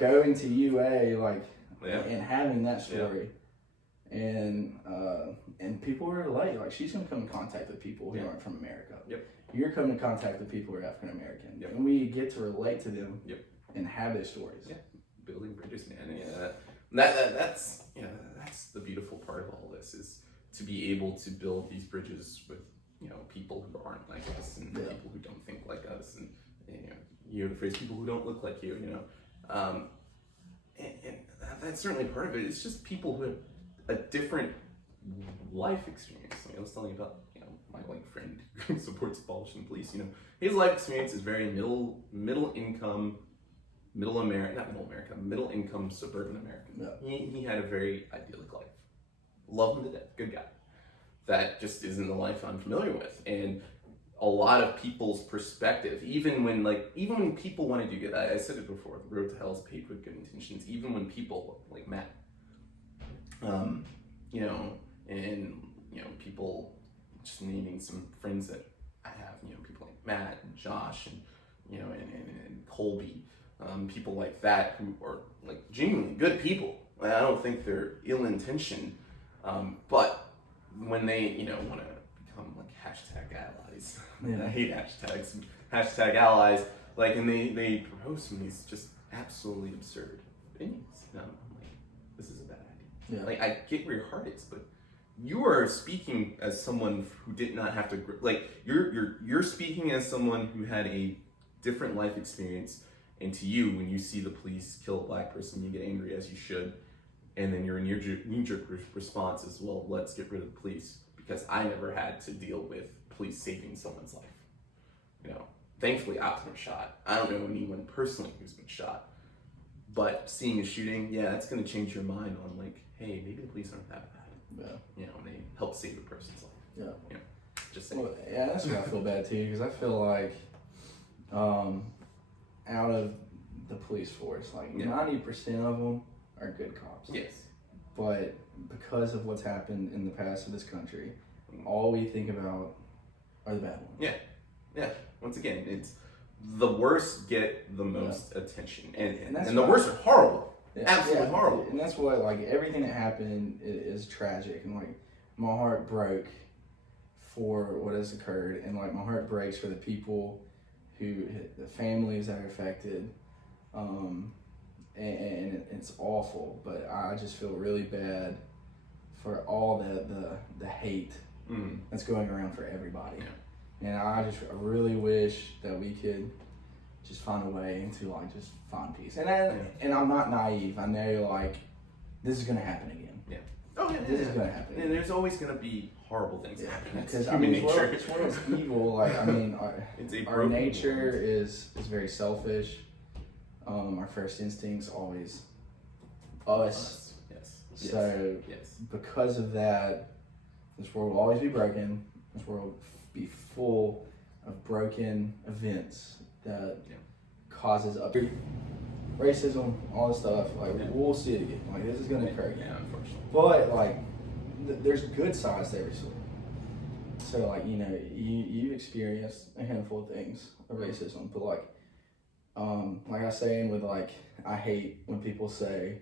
going to UA, like, and having that story. And people relate. Like she's gonna come in contact with people who aren't from America. Yep. You're coming in contact with people who are African American. Yep. And we get to relate to them. Yep. And have those stories. Yeah. Building bridges, man. That's that's the beautiful part of all this, is to be able to build these bridges with people who aren't like us, and people who don't think like us, and you know the phrase people who don't look like you, and that's certainly part of it. It's just people who have a different life experience. I was telling you about my friend who supports abolishing the police. His life experience is very middle income suburban American. Yeah. He had a very idyllic life. Love him to death, good guy. That just isn't the life I'm familiar with. And a lot of people's perspective, even when people want to do good, I said it before, the road to hell is paved with good intentions. Even when people like Matt, people, just naming some friends that I have, people like Matt and Josh and Colby, people like that who are like genuinely good people. I don't think they're ill-intentioned, but when they want to become like hashtag allies, I hate hashtags, hashtag allies, like, and they propose some of these just absolutely absurd opinions. I'm like, this is a bad idea. Yeah. Like, I get where your heart is, but you are speaking as someone who did not have to, like, you're speaking as someone who had a different life experience. And to you, when you see the police kill a black person, you get angry, as you should. And then your knee-jerk response is, well, let's get rid of the police, because I never had to deal with police saving someone's life. Thankfully, I wasn't shot. I don't know anyone personally who's been shot. But seeing a shooting, that's going to change your mind on, like, hey, maybe the police aren't that bad. Yeah. And they help save a person's life. Yeah. Just saying. Well, that's where I feel bad too, because I feel like out of the police force, like 90% of them are good cops. Yes. But because of what's happened in the past of this country, all we think about are the bad ones. Yeah. Once again, it's the worst get the most attention, and the why, worst are horrible. Absolutely horrible. And that's why, like, everything that happened is tragic, and like my heart broke for what has occurred, and like my heart breaks for the people the families that are affected, and it's awful. But I just feel really bad for all the hate that's going around for everybody. And I really wish that we could just find a way to like just find peace. And I'm not naive. I know like this is gonna happen again. This is gonna happen. And there's always gonna be horrible things happening. Because nature. This world's evil. Like our nature is very selfish. Our first instinct's always us. Yes. So because of that, this world will always be broken. This world will be full of broken events that causes racism, all this stuff. Like we'll see it again. Like this is gonna occur again. Yeah, unfortunately. But like, there's good sides to every story. So like you've experienced a handful of things of racism, but like I say with like I hate when people say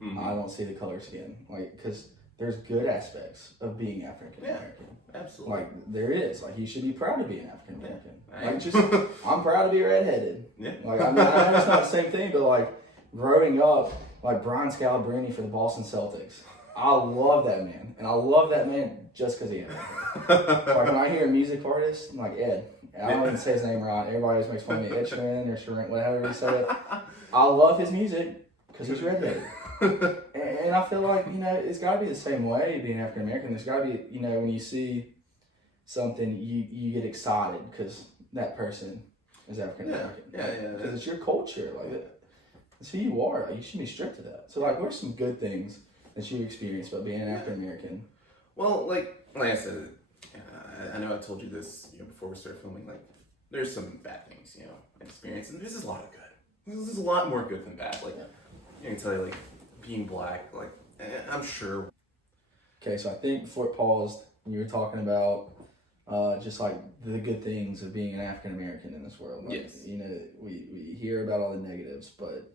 I don't see the color skin, like because there's good aspects of being African American. Yeah, absolutely. Like there is, like you should be proud to be an African American. Yeah. Like just I'm proud to be redheaded. Yeah. Like I mean I know it's not the same thing, but like growing up, like Brian Scalabrine for the Boston Celtics, I love that man, and I love that man just because he had that. Like when I hear a music artist like Ed, I don't even say his name right. Everybody always makes fun of me, Ed Sheeran or Sheeran, whatever you say it. I love his music because he's redheaded. And I feel like, it's got to be the same way being African American. There's got to be, when you see something, you get excited because that person is African American. Yeah. Because it's your culture. Like, it's who you are. Like, you should be strict to that. So, like, what are some good things that you experienced about being an African American? Well, like I said, I know I told you this, before we started filming. Like, there's some bad things, experience, and this is a lot of good. This is a lot more good than bad. Like, I can tell you, like, being black, like, I'm sure. Okay, so I think before it paused, you were talking about just like the good things of being an African American in this world. Like, yes. We hear about all the negatives, but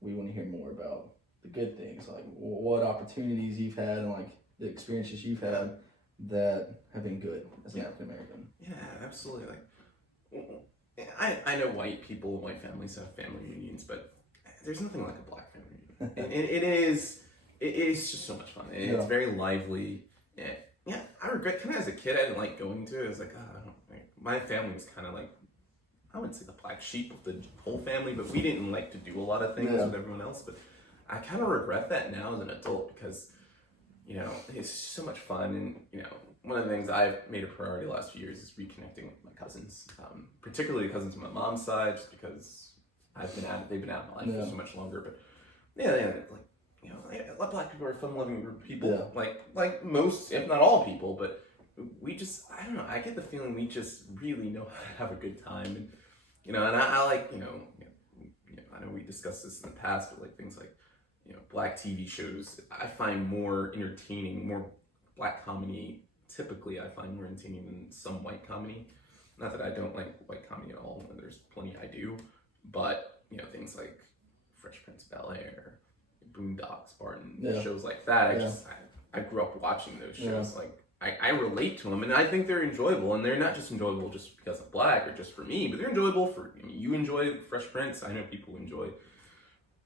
we want to hear more about the good things, like what opportunities you've had and like the experiences you've had that have been good as an African American. Yeah, absolutely. Like, I know white people, white families have family reunions, but there's nothing like a black family reunion. And it is just so much fun. It's very lively. Yeah, I regret, kind of as a kid, I didn't like going to it. I was like, my family was kind of like, I wouldn't say the black sheep of the whole family, but we didn't like to do a lot of things with everyone else. But I kind of regret that now as an adult because, it's so much fun. And, one of the things I've made a priority the last few years is reconnecting with my cousins, particularly the cousins on my mom's side, just because they've been out in my life for so much longer. But black people are a fun-loving group of people, like most, if not all people. But we just, I don't know, I get the feeling we just really know how to have a good time, and I like, I know we discussed this in the past, but like things like, black TV shows, I find more entertaining, more black comedy. Typically, I find more entertaining than some white comedy. Not that I don't like white comedy at all. There's plenty I do, but things like Fresh Prince of Bel-Air, Boondocks, Spartan, shows like that. I grew up watching those shows. Like I relate to them, and I think they're enjoyable. And they're not just enjoyable just because I'm black or just for me, but they're enjoyable for you. Enjoy Fresh Prince. I know people enjoy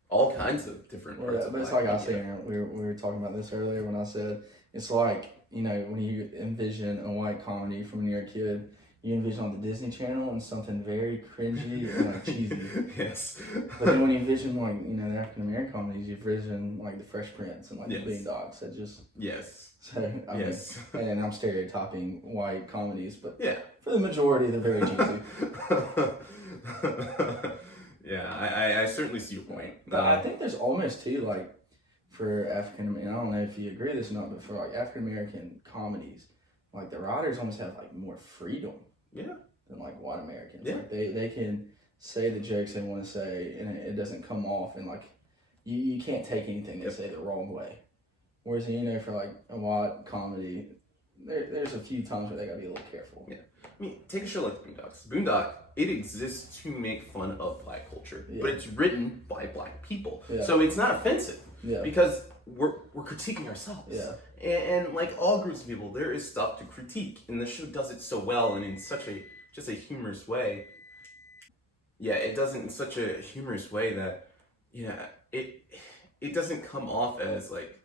all kinds of different parts of but it's black like I was media. saying, we were talking about this earlier when I said it's like, when you envision a white comedy from when you're a kid, you envision on the Disney Channel and something very cringy and like cheesy. Yes. But then when you envision like, the African American comedies, you envision like the Fresh Prince and like the Boondocks. That just So I mean, and I'm stereotyping white comedies, but for the majority, they're very cheesy. Yeah, I certainly see your point. But I think there's almost too, like, for African American, I don't know if you agree with this or not, but for like African American comedies, like the writers almost have like more freedom than like white Americans. Yeah. Like they can say the jokes they want to say and it doesn't come off, and like you can't take anything they say the wrong way. Whereas for like a white comedy, there's a few times where they gotta be a little careful. Yeah. I mean, take a show like The Boondocks. Boondock, it exists to make fun of black culture, but it's written by black people. So it's not offensive because we're critiquing ourselves. And like all groups of people, there is stuff to critique, and the show does it so well and in such a humorous way. Yeah, it does it in such a humorous way that it doesn't come off as like,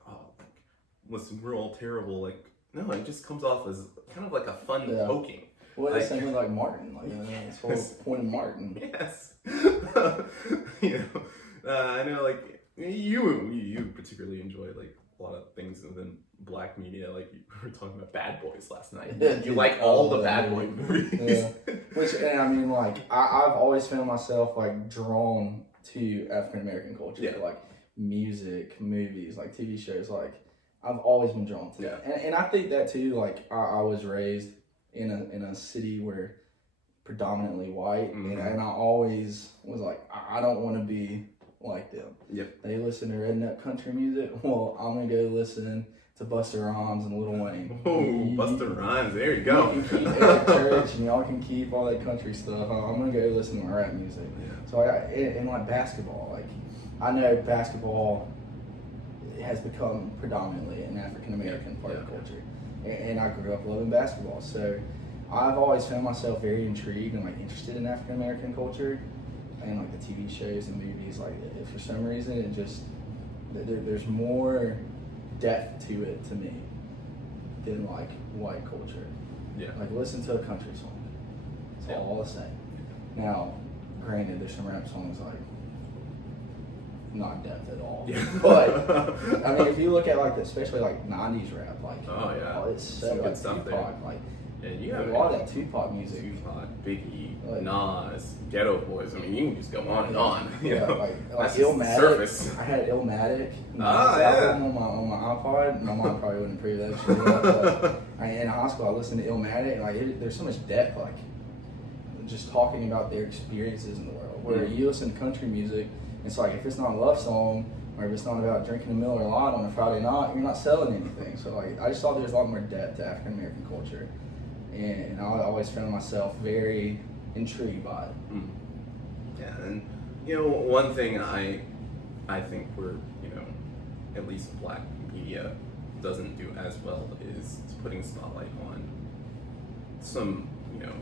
listen, we're all terrible. Like, no, it just comes off as kind of like a fun poking. Well, it's same with like Martin, like this whole point of Martin. Yes. I know, like you particularly enjoy like a lot of things within black media. Like we were talking about Bad Boys last night. You like all the Bad Boy movies. Which, and I mean, like I've always found myself like drawn to African American culture, like music, movies, like TV shows. Like I've always been drawn to that, and I think that too. Like I was raised in a city where predominantly white, and I always was like, I don't want to be like them. Yep. They listen to redneck country music. Well, I'm gonna go listen to Busta Rhymes and Lil Wayne. Oh, Busta Rhymes, there you go. You can keep Eric Church and y'all can keep all that country stuff. I'm gonna go listen to my rap music. Yeah. So and like basketball, like I know basketball has become predominantly an African American part of culture, and I grew up loving basketball. So I've always found myself very intrigued and like interested in African American culture, and like the TV shows and movies. Like for some reason, it just there's more depth to it to me than like white culture. Yeah. Like listen to a country song. It's all the same. Now, granted, there's some rap songs like not depth at all. Yeah. But I mean, if you look at like especially like '90s rap, like it's so some like good stuff Tupac, there. like Yeah, you have a lot of that Tupac music. Tupac, Biggie, Like- Nas, Ghetto Boys. I mean, you can just go on and on. You Yeah, know? like That's just the Illmatic. surface. I had Illmatic. Ah, album on my iPod. My mom probably wouldn't approve that shit. But in high school, I listened to Illmatic, and like there's so much depth, like just talking about their experiences in the world. Where you listen to country music, it's like if it's not a love song or if it's not about drinking a Miller Lite on a Friday night, you're not selling anything. So like I just thought there's a lot more depth to African American culture, and I always found myself very intrigued by it. Mm. Yeah, and you know, one thing I think we're, you know, at least black media doesn't do as well is putting a spotlight on some, you know,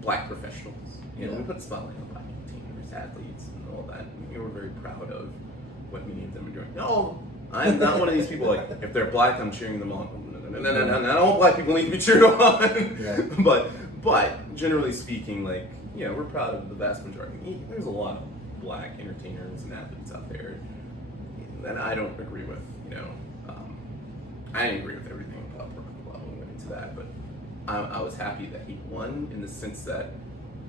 black professionals. You know, we put a spotlight on black entertainers, athletes, and all that. And we were very proud of what many of them are doing. No, I'm not one of these people like if they're black, I'm cheering them on. No, not all black people need to be cheered on. Yeah. But generally speaking, like, you know, we're proud of the vast majority. There's a lot of black entertainers and athletes out there that I don't agree with. You know, I didn't agree with everything about Brooke. Well, we went into that, but I was happy that he won in the sense that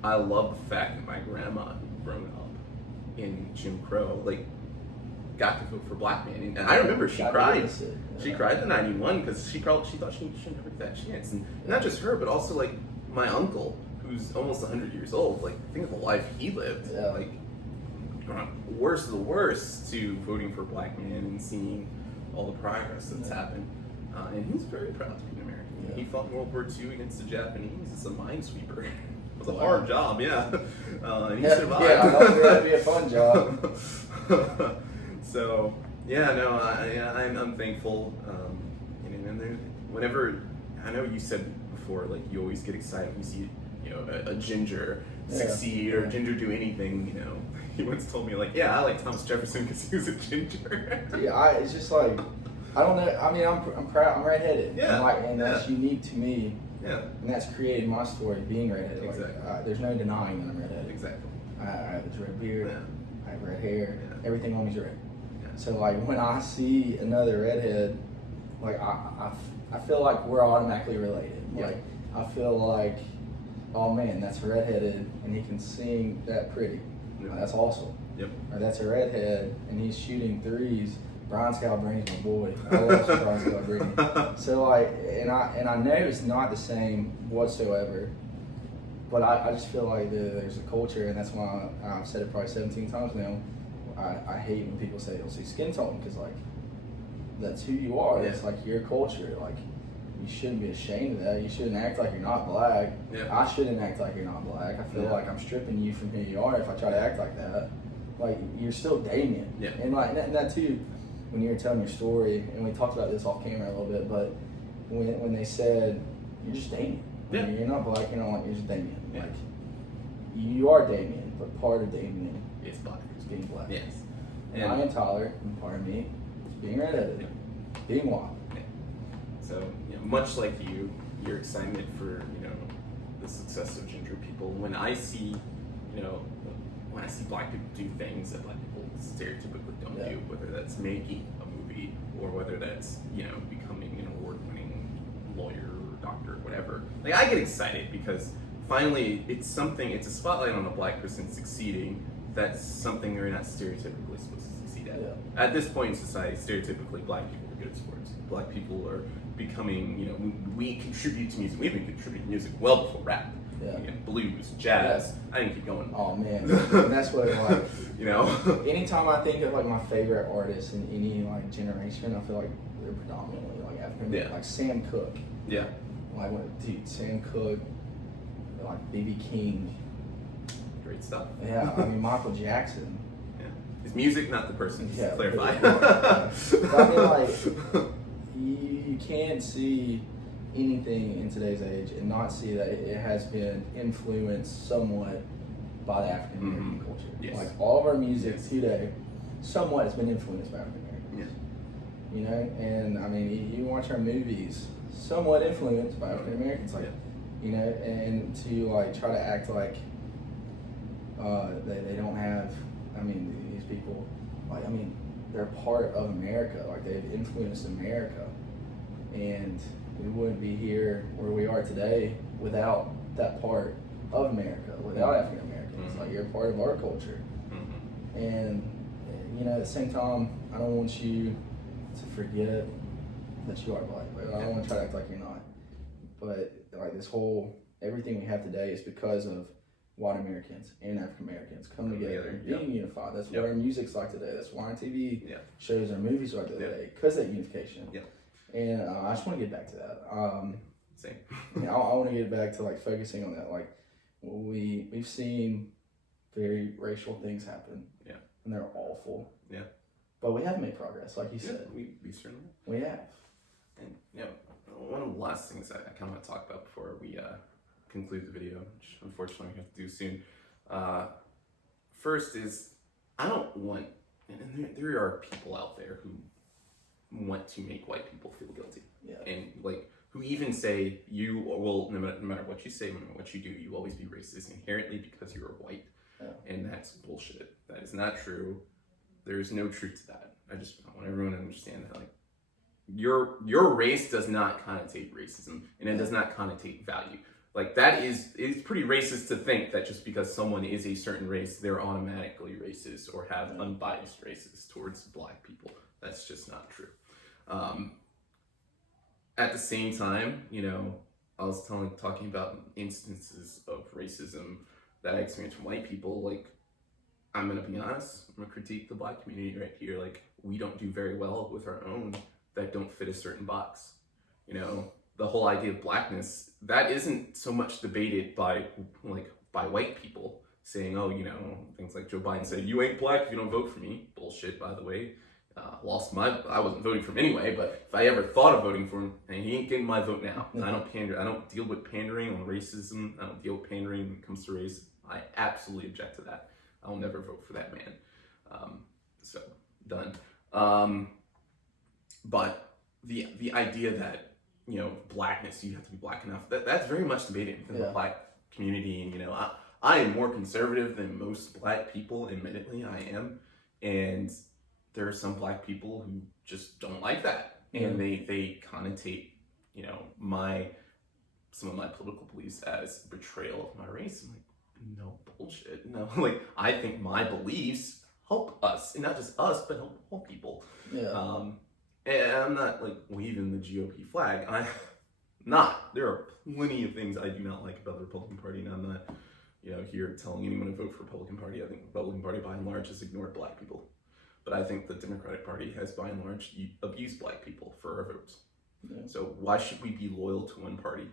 I love the fact that my grandma, who'd grown up in Jim Crow, like, got to vote for black man, and I remember she cried. She cried in '91 because she thought she shouldn't never get that chance, and not just her, but also like my uncle, who's almost 100 years old. Like, think of the life he lived. Yeah. Like, worst of the worst to voting for a black man and seeing all the progress that's happened. And he's very proud to be an American. Yeah. He fought in World War II against the Japanese as a minesweeper. It was a hard job, yeah. And he survived. Yeah, I thought that'd be a fun job. So, yeah, no, I'm thankful. And then whenever, I know you said before, like, you always get excited when you see, you know, a ginger succeed or a ginger do anything, you know. He once told me, like, yeah, I like Thomas Jefferson because he was a ginger. Yeah, it's just like, I don't know. I mean, I'm proud. I'm redheaded. Yeah. And that's unique to me. Yeah. And that's created my story, being redheaded. Exactly. Like, there's no denying that I'm redheaded. Exactly. I have this red beard. Yeah. I have red hair. Yeah. Everything on me's red. Yeah. So like when I see another redhead, like I feel like we're automatically related. Yeah. Like I feel like, oh man, that's redheaded and he can sing that pretty. Yeah. That's awesome. Yep. Or that's a redhead and he's shooting threes. Brian Scalabrini's my boy. I love Brian Scalabrine. So like, and I know it's not the same whatsoever, but I just feel like there's a culture, and that's why I've said it probably 17 times now. I hate when people say they'll see skin tone, because like that's who you are. Yeah. It's like your culture. Like you shouldn't be ashamed of that. You shouldn't act like you're not black. Yeah. I shouldn't act like you're not black. I feel Yeah. like I'm stripping you from who you are if I try to act like that. Like you're still Damien. Yeah. And like and that too, when you were telling your story, and we talked about this off camera a little bit, but when they said you're just Damien. Yeah. You're not black. You're not like you're just Damien. Yeah. Like you are Damien, but part of Damien It's black. is being black. Yes. And I am Tyler, and part of me is being redheaded, being white. So, you know, much like you, your excitement for, you know, the success of ginger people. When I see, you know, when I see black people do things that black people stereotypically don't Yeah. do, whether that's making a movie or whether that's, you know, becoming an award-winning lawyer or doctor or whatever, like, I get excited because finally it's a spotlight on a black person succeeding. That's something they're not stereotypically supposed to succeed at. Yeah. At this point in society, stereotypically, black people are good at sports. Black people are becoming, you know, we contribute to music. We've been contributing to music well before rap. Yeah. You know, blues, jazz. I didn't keep going. Oh man, and that's what like You know. Anytime I think of like my favorite artists in any like generation, I feel like they're predominantly like African. Yeah. Like Sam Cooke. Yeah. Like dude, Sam Cooke, like B.B. King. Great stuff. Yeah, I mean Michael Jackson. Yeah. His music, not the person. Just Yeah, to clarify. But I mean, like you can't see anything in today's age and not see that it has been influenced somewhat by the African American culture. Yes. Like all of our music today, somewhat has been influenced by African Americans. Yeah. You know, and I mean, you watch our movies, somewhat influenced by African Americans. Like, you know, and to like try to act like they don't have. I mean, these people, like, I mean, they're part of America. Like they've influenced America, and we wouldn't be here where we are today without that part of America, without African Americans. Like you're a part of our culture, and you know, at the same time, I don't want you to forget that you are black. Like, I don't want to try to act like you're not. But like this whole everything we have today is because of white Americans and African Americans coming together and being unified. That's what our music's like today. That's why our TV shows, our movies are like today, because of that unification. And I just want to get back to that. Same. I want to get back to like focusing on that. Like we've seen very racial things happen. Yeah. And they're awful. Yeah. But we have made progress, like you said. We certainly have. We have. And you know, one of the last things I kind of want to talk about before we conclude the video, which unfortunately we have to do soon. First is, I don't want, and there are people out there who want to make white people feel guilty. Yeah. And like, who even say you will, no matter what you say, no matter what you do, you always be racist inherently because you're white. Yeah. And that's bullshit. That is not true. There's no truth to that. I want everyone to understand that, like, your race does not connotate racism, and it does not connotate value. Like, it's pretty racist to think that just because someone is a certain race, they're automatically racist or have unbiased races towards black people. That's just not true. At the same time, you know, I was talking about instances of racism that I experienced from white people. Like, I'm gonna be honest, I'm gonna critique the black community right here. Like, we don't do very well with our own that don't fit a certain box. You know, the whole idea of blackness, that isn't so much debated by white people saying, oh, you know, things like Joe Biden said, you ain't black if you don't vote for me. Bullshit, by the way. I wasn't voting for him anyway, but if I ever thought of voting for him, and he ain't getting my vote now. And I don't pander. I don't deal with pandering on racism. I don't deal with pandering when it comes to race. I absolutely object to that. I'll never vote for that man. So done. But the idea that, you know, blackness, you have to be black enough, that's very much debated within the black community. And, you know, I am more conservative than most black people, admittedly, I am. And there are some black people who just don't like that. And they connotate, you know, some of my political beliefs as betrayal of my race. I'm like, no, bullshit. No, like, I think my beliefs help us, and not just us, but help all people. Yeah. And I'm not like waving the GOP flag. There are plenty of things I do not like about the Republican Party, and I'm not, you know, here telling anyone to vote for Republican Party. I think the Republican Party, by and large, has ignored black people. But I think the Democratic Party has, by and large, abused black people for our votes. Yeah. So why should we be loyal to one party?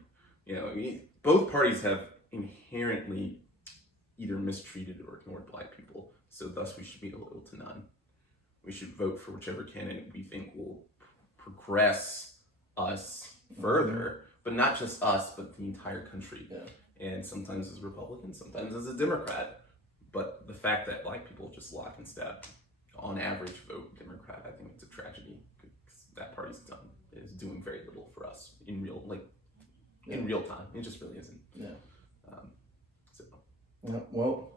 You know, I mean, both parties have inherently either mistreated or ignored black people. So thus we should be loyal to none. We should vote for whichever candidate we think will progress us further, but not just us, but the entire country. Yeah. And sometimes as a Republican, sometimes as a Democrat. But the fact that black people just lock and step, on average, vote Democrat, I think it's a tragedy, because that party's is doing very little for us in real time. It just really isn't. Yeah. Well,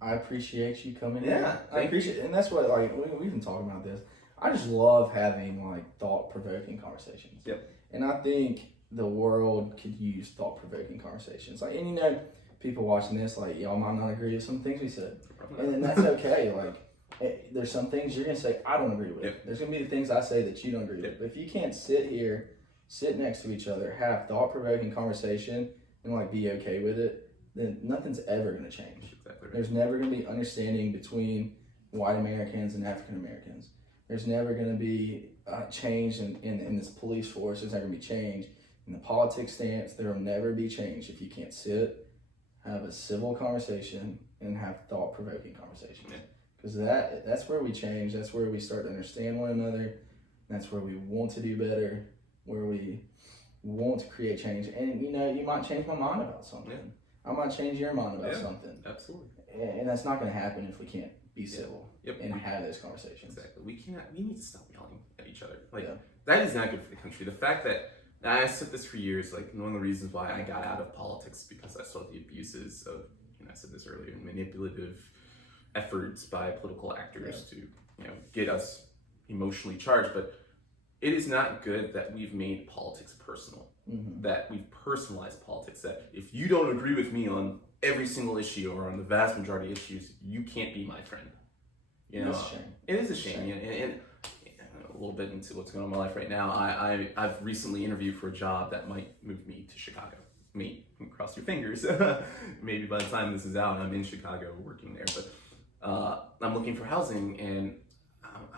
I appreciate you coming in. Yeah, I appreciate it. And that's what, like, we've been talking about this. I just love having, like, thought-provoking conversations. Yep. And I think the world could use thought-provoking conversations. Like, and you know, people watching this, like, y'all might not agree with some things we said. And that's okay. Like, there's some things you're going to say, I don't agree with. Yep. There's going to be the things I say that you don't agree with. But if you can't sit next to each other, have thought-provoking conversation, and, like, be okay with it, then nothing's ever going to change. Exactly right. There's never going to be understanding between white Americans and African Americans. There's never going to be change in this police force. There's never going to be change in the politics stance. There will never be change if you can't sit, have a civil conversation, and have thought-provoking conversations. Because that's where we change. That's where we start to understand one another. That's where we want to do better, where we want to create change. And, you might change my mind about something. I might change your mind about something. Absolutely. And that's not going to happen if we can't be civil and have those conversations. Exactly. We need to stop yelling at each other. That is not good for the country. The fact that, and I said this for years, one of the reasons why I got out of politics because I saw the abuses of, I said this earlier, manipulative efforts by political actors to, get us emotionally charged. But it is not good that we've made politics personal, that we've personalized politics, that if you don't agree with me on every single issue or on the vast majority of issues, you can't be my friend. It's a shame. It is a shame. And a little bit into what's going on in my life right now, I've recently interviewed for a job that might move me to Chicago. Cross your fingers. Maybe by the time this is out, I'm in Chicago working there. But I'm looking for housing, and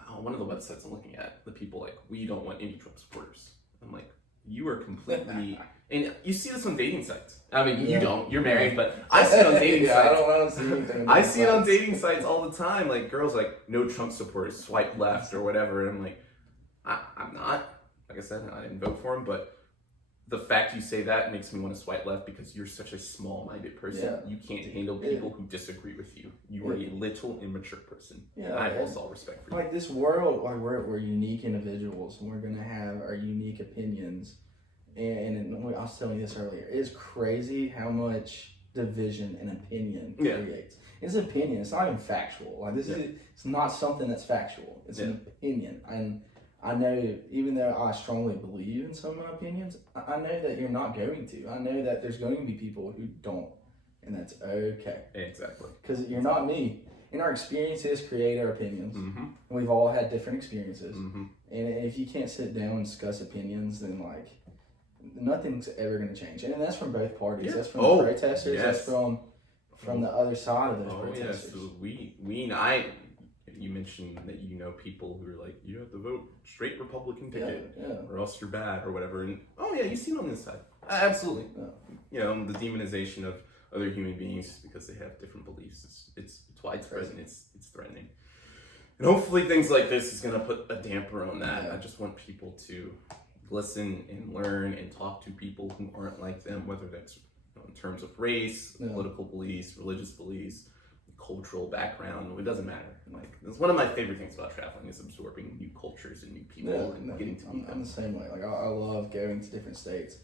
on one of the websites I'm looking at, the people we don't want any Trump supporters. I'm like, you are completely... And you see this on dating sites. I mean, you don't. You're married, but I see it on dating sites. I don't see anything. I see it on dating sites all the time. Girls no Trump supporters, swipe left or whatever. And I'm like, I'm not. Like I said, I didn't vote for him, but the fact you say that makes me want to swipe left because you're such a small-minded person. Yeah. You can't handle people who disagree with you. You are a little immature person. Yeah, I have all respect for you. This world, we're unique individuals, and we're going to have our unique opinions. And I was telling you this earlier, it's crazy how much division an opinion creates. It's an opinion. It's not even factual. It's not something that's factual. It's an opinion. And I know, even though I strongly believe in some of my opinions, I know that you're not going to. I know that there's going to be people who don't, and that's okay. Exactly. Because you're not me. And our experiences create our opinions. And we've all had different experiences. And if you can't sit down and discuss opinions, then nothing's ever going to change. And that's from both parties. Yeah. That's from the protesters. Yes. That's from the other side of those protesters. Yes. You mentioned that people who are you have to vote straight Republican ticket or else you're bad or whatever. And you see it on this side. Absolutely. Yeah. The demonization of other human beings because they have different beliefs. It's widespread and it's threatening. And hopefully things like this is going to put a damper on that. I just want people to listen and learn and talk to people who aren't like them, whether that's in terms of race, political beliefs, religious beliefs, cultural background. It doesn't matter. It's one of my favorite things about traveling is absorbing new cultures and new people and getting to meet them. I'm the same way. I love going to different states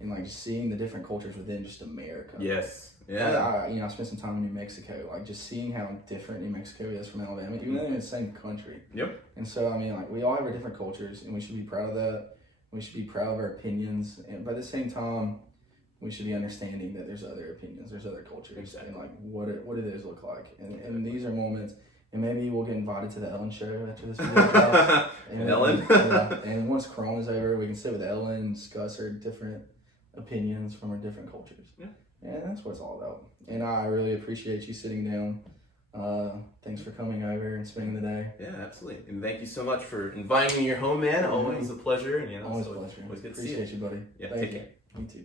and just seeing the different cultures within just America. Yes. Yeah. I spent some time in New Mexico, just seeing how different New Mexico is from Alabama, even though they're in the same country. Yep. And so we all have our different cultures, and we should be proud of that. We should be proud of our opinions, but at the same time, we should be understanding that there's other opinions, there's other cultures, exactly. And what do those look like? And these are moments, and maybe we'll get invited to the Ellen show after this video. Ellen? And once Corona's over, we can sit with Ellen and discuss her different opinions from our different cultures. Yeah. And that's what it's all about. And I really appreciate you sitting down. Thanks for coming over and spending the day. Yeah, absolutely. And thank you so much for inviting me to your home, man. Always a pleasure. Always a pleasure. Always good to see you. Appreciate you, buddy. Yeah, Thank take you. care. You too.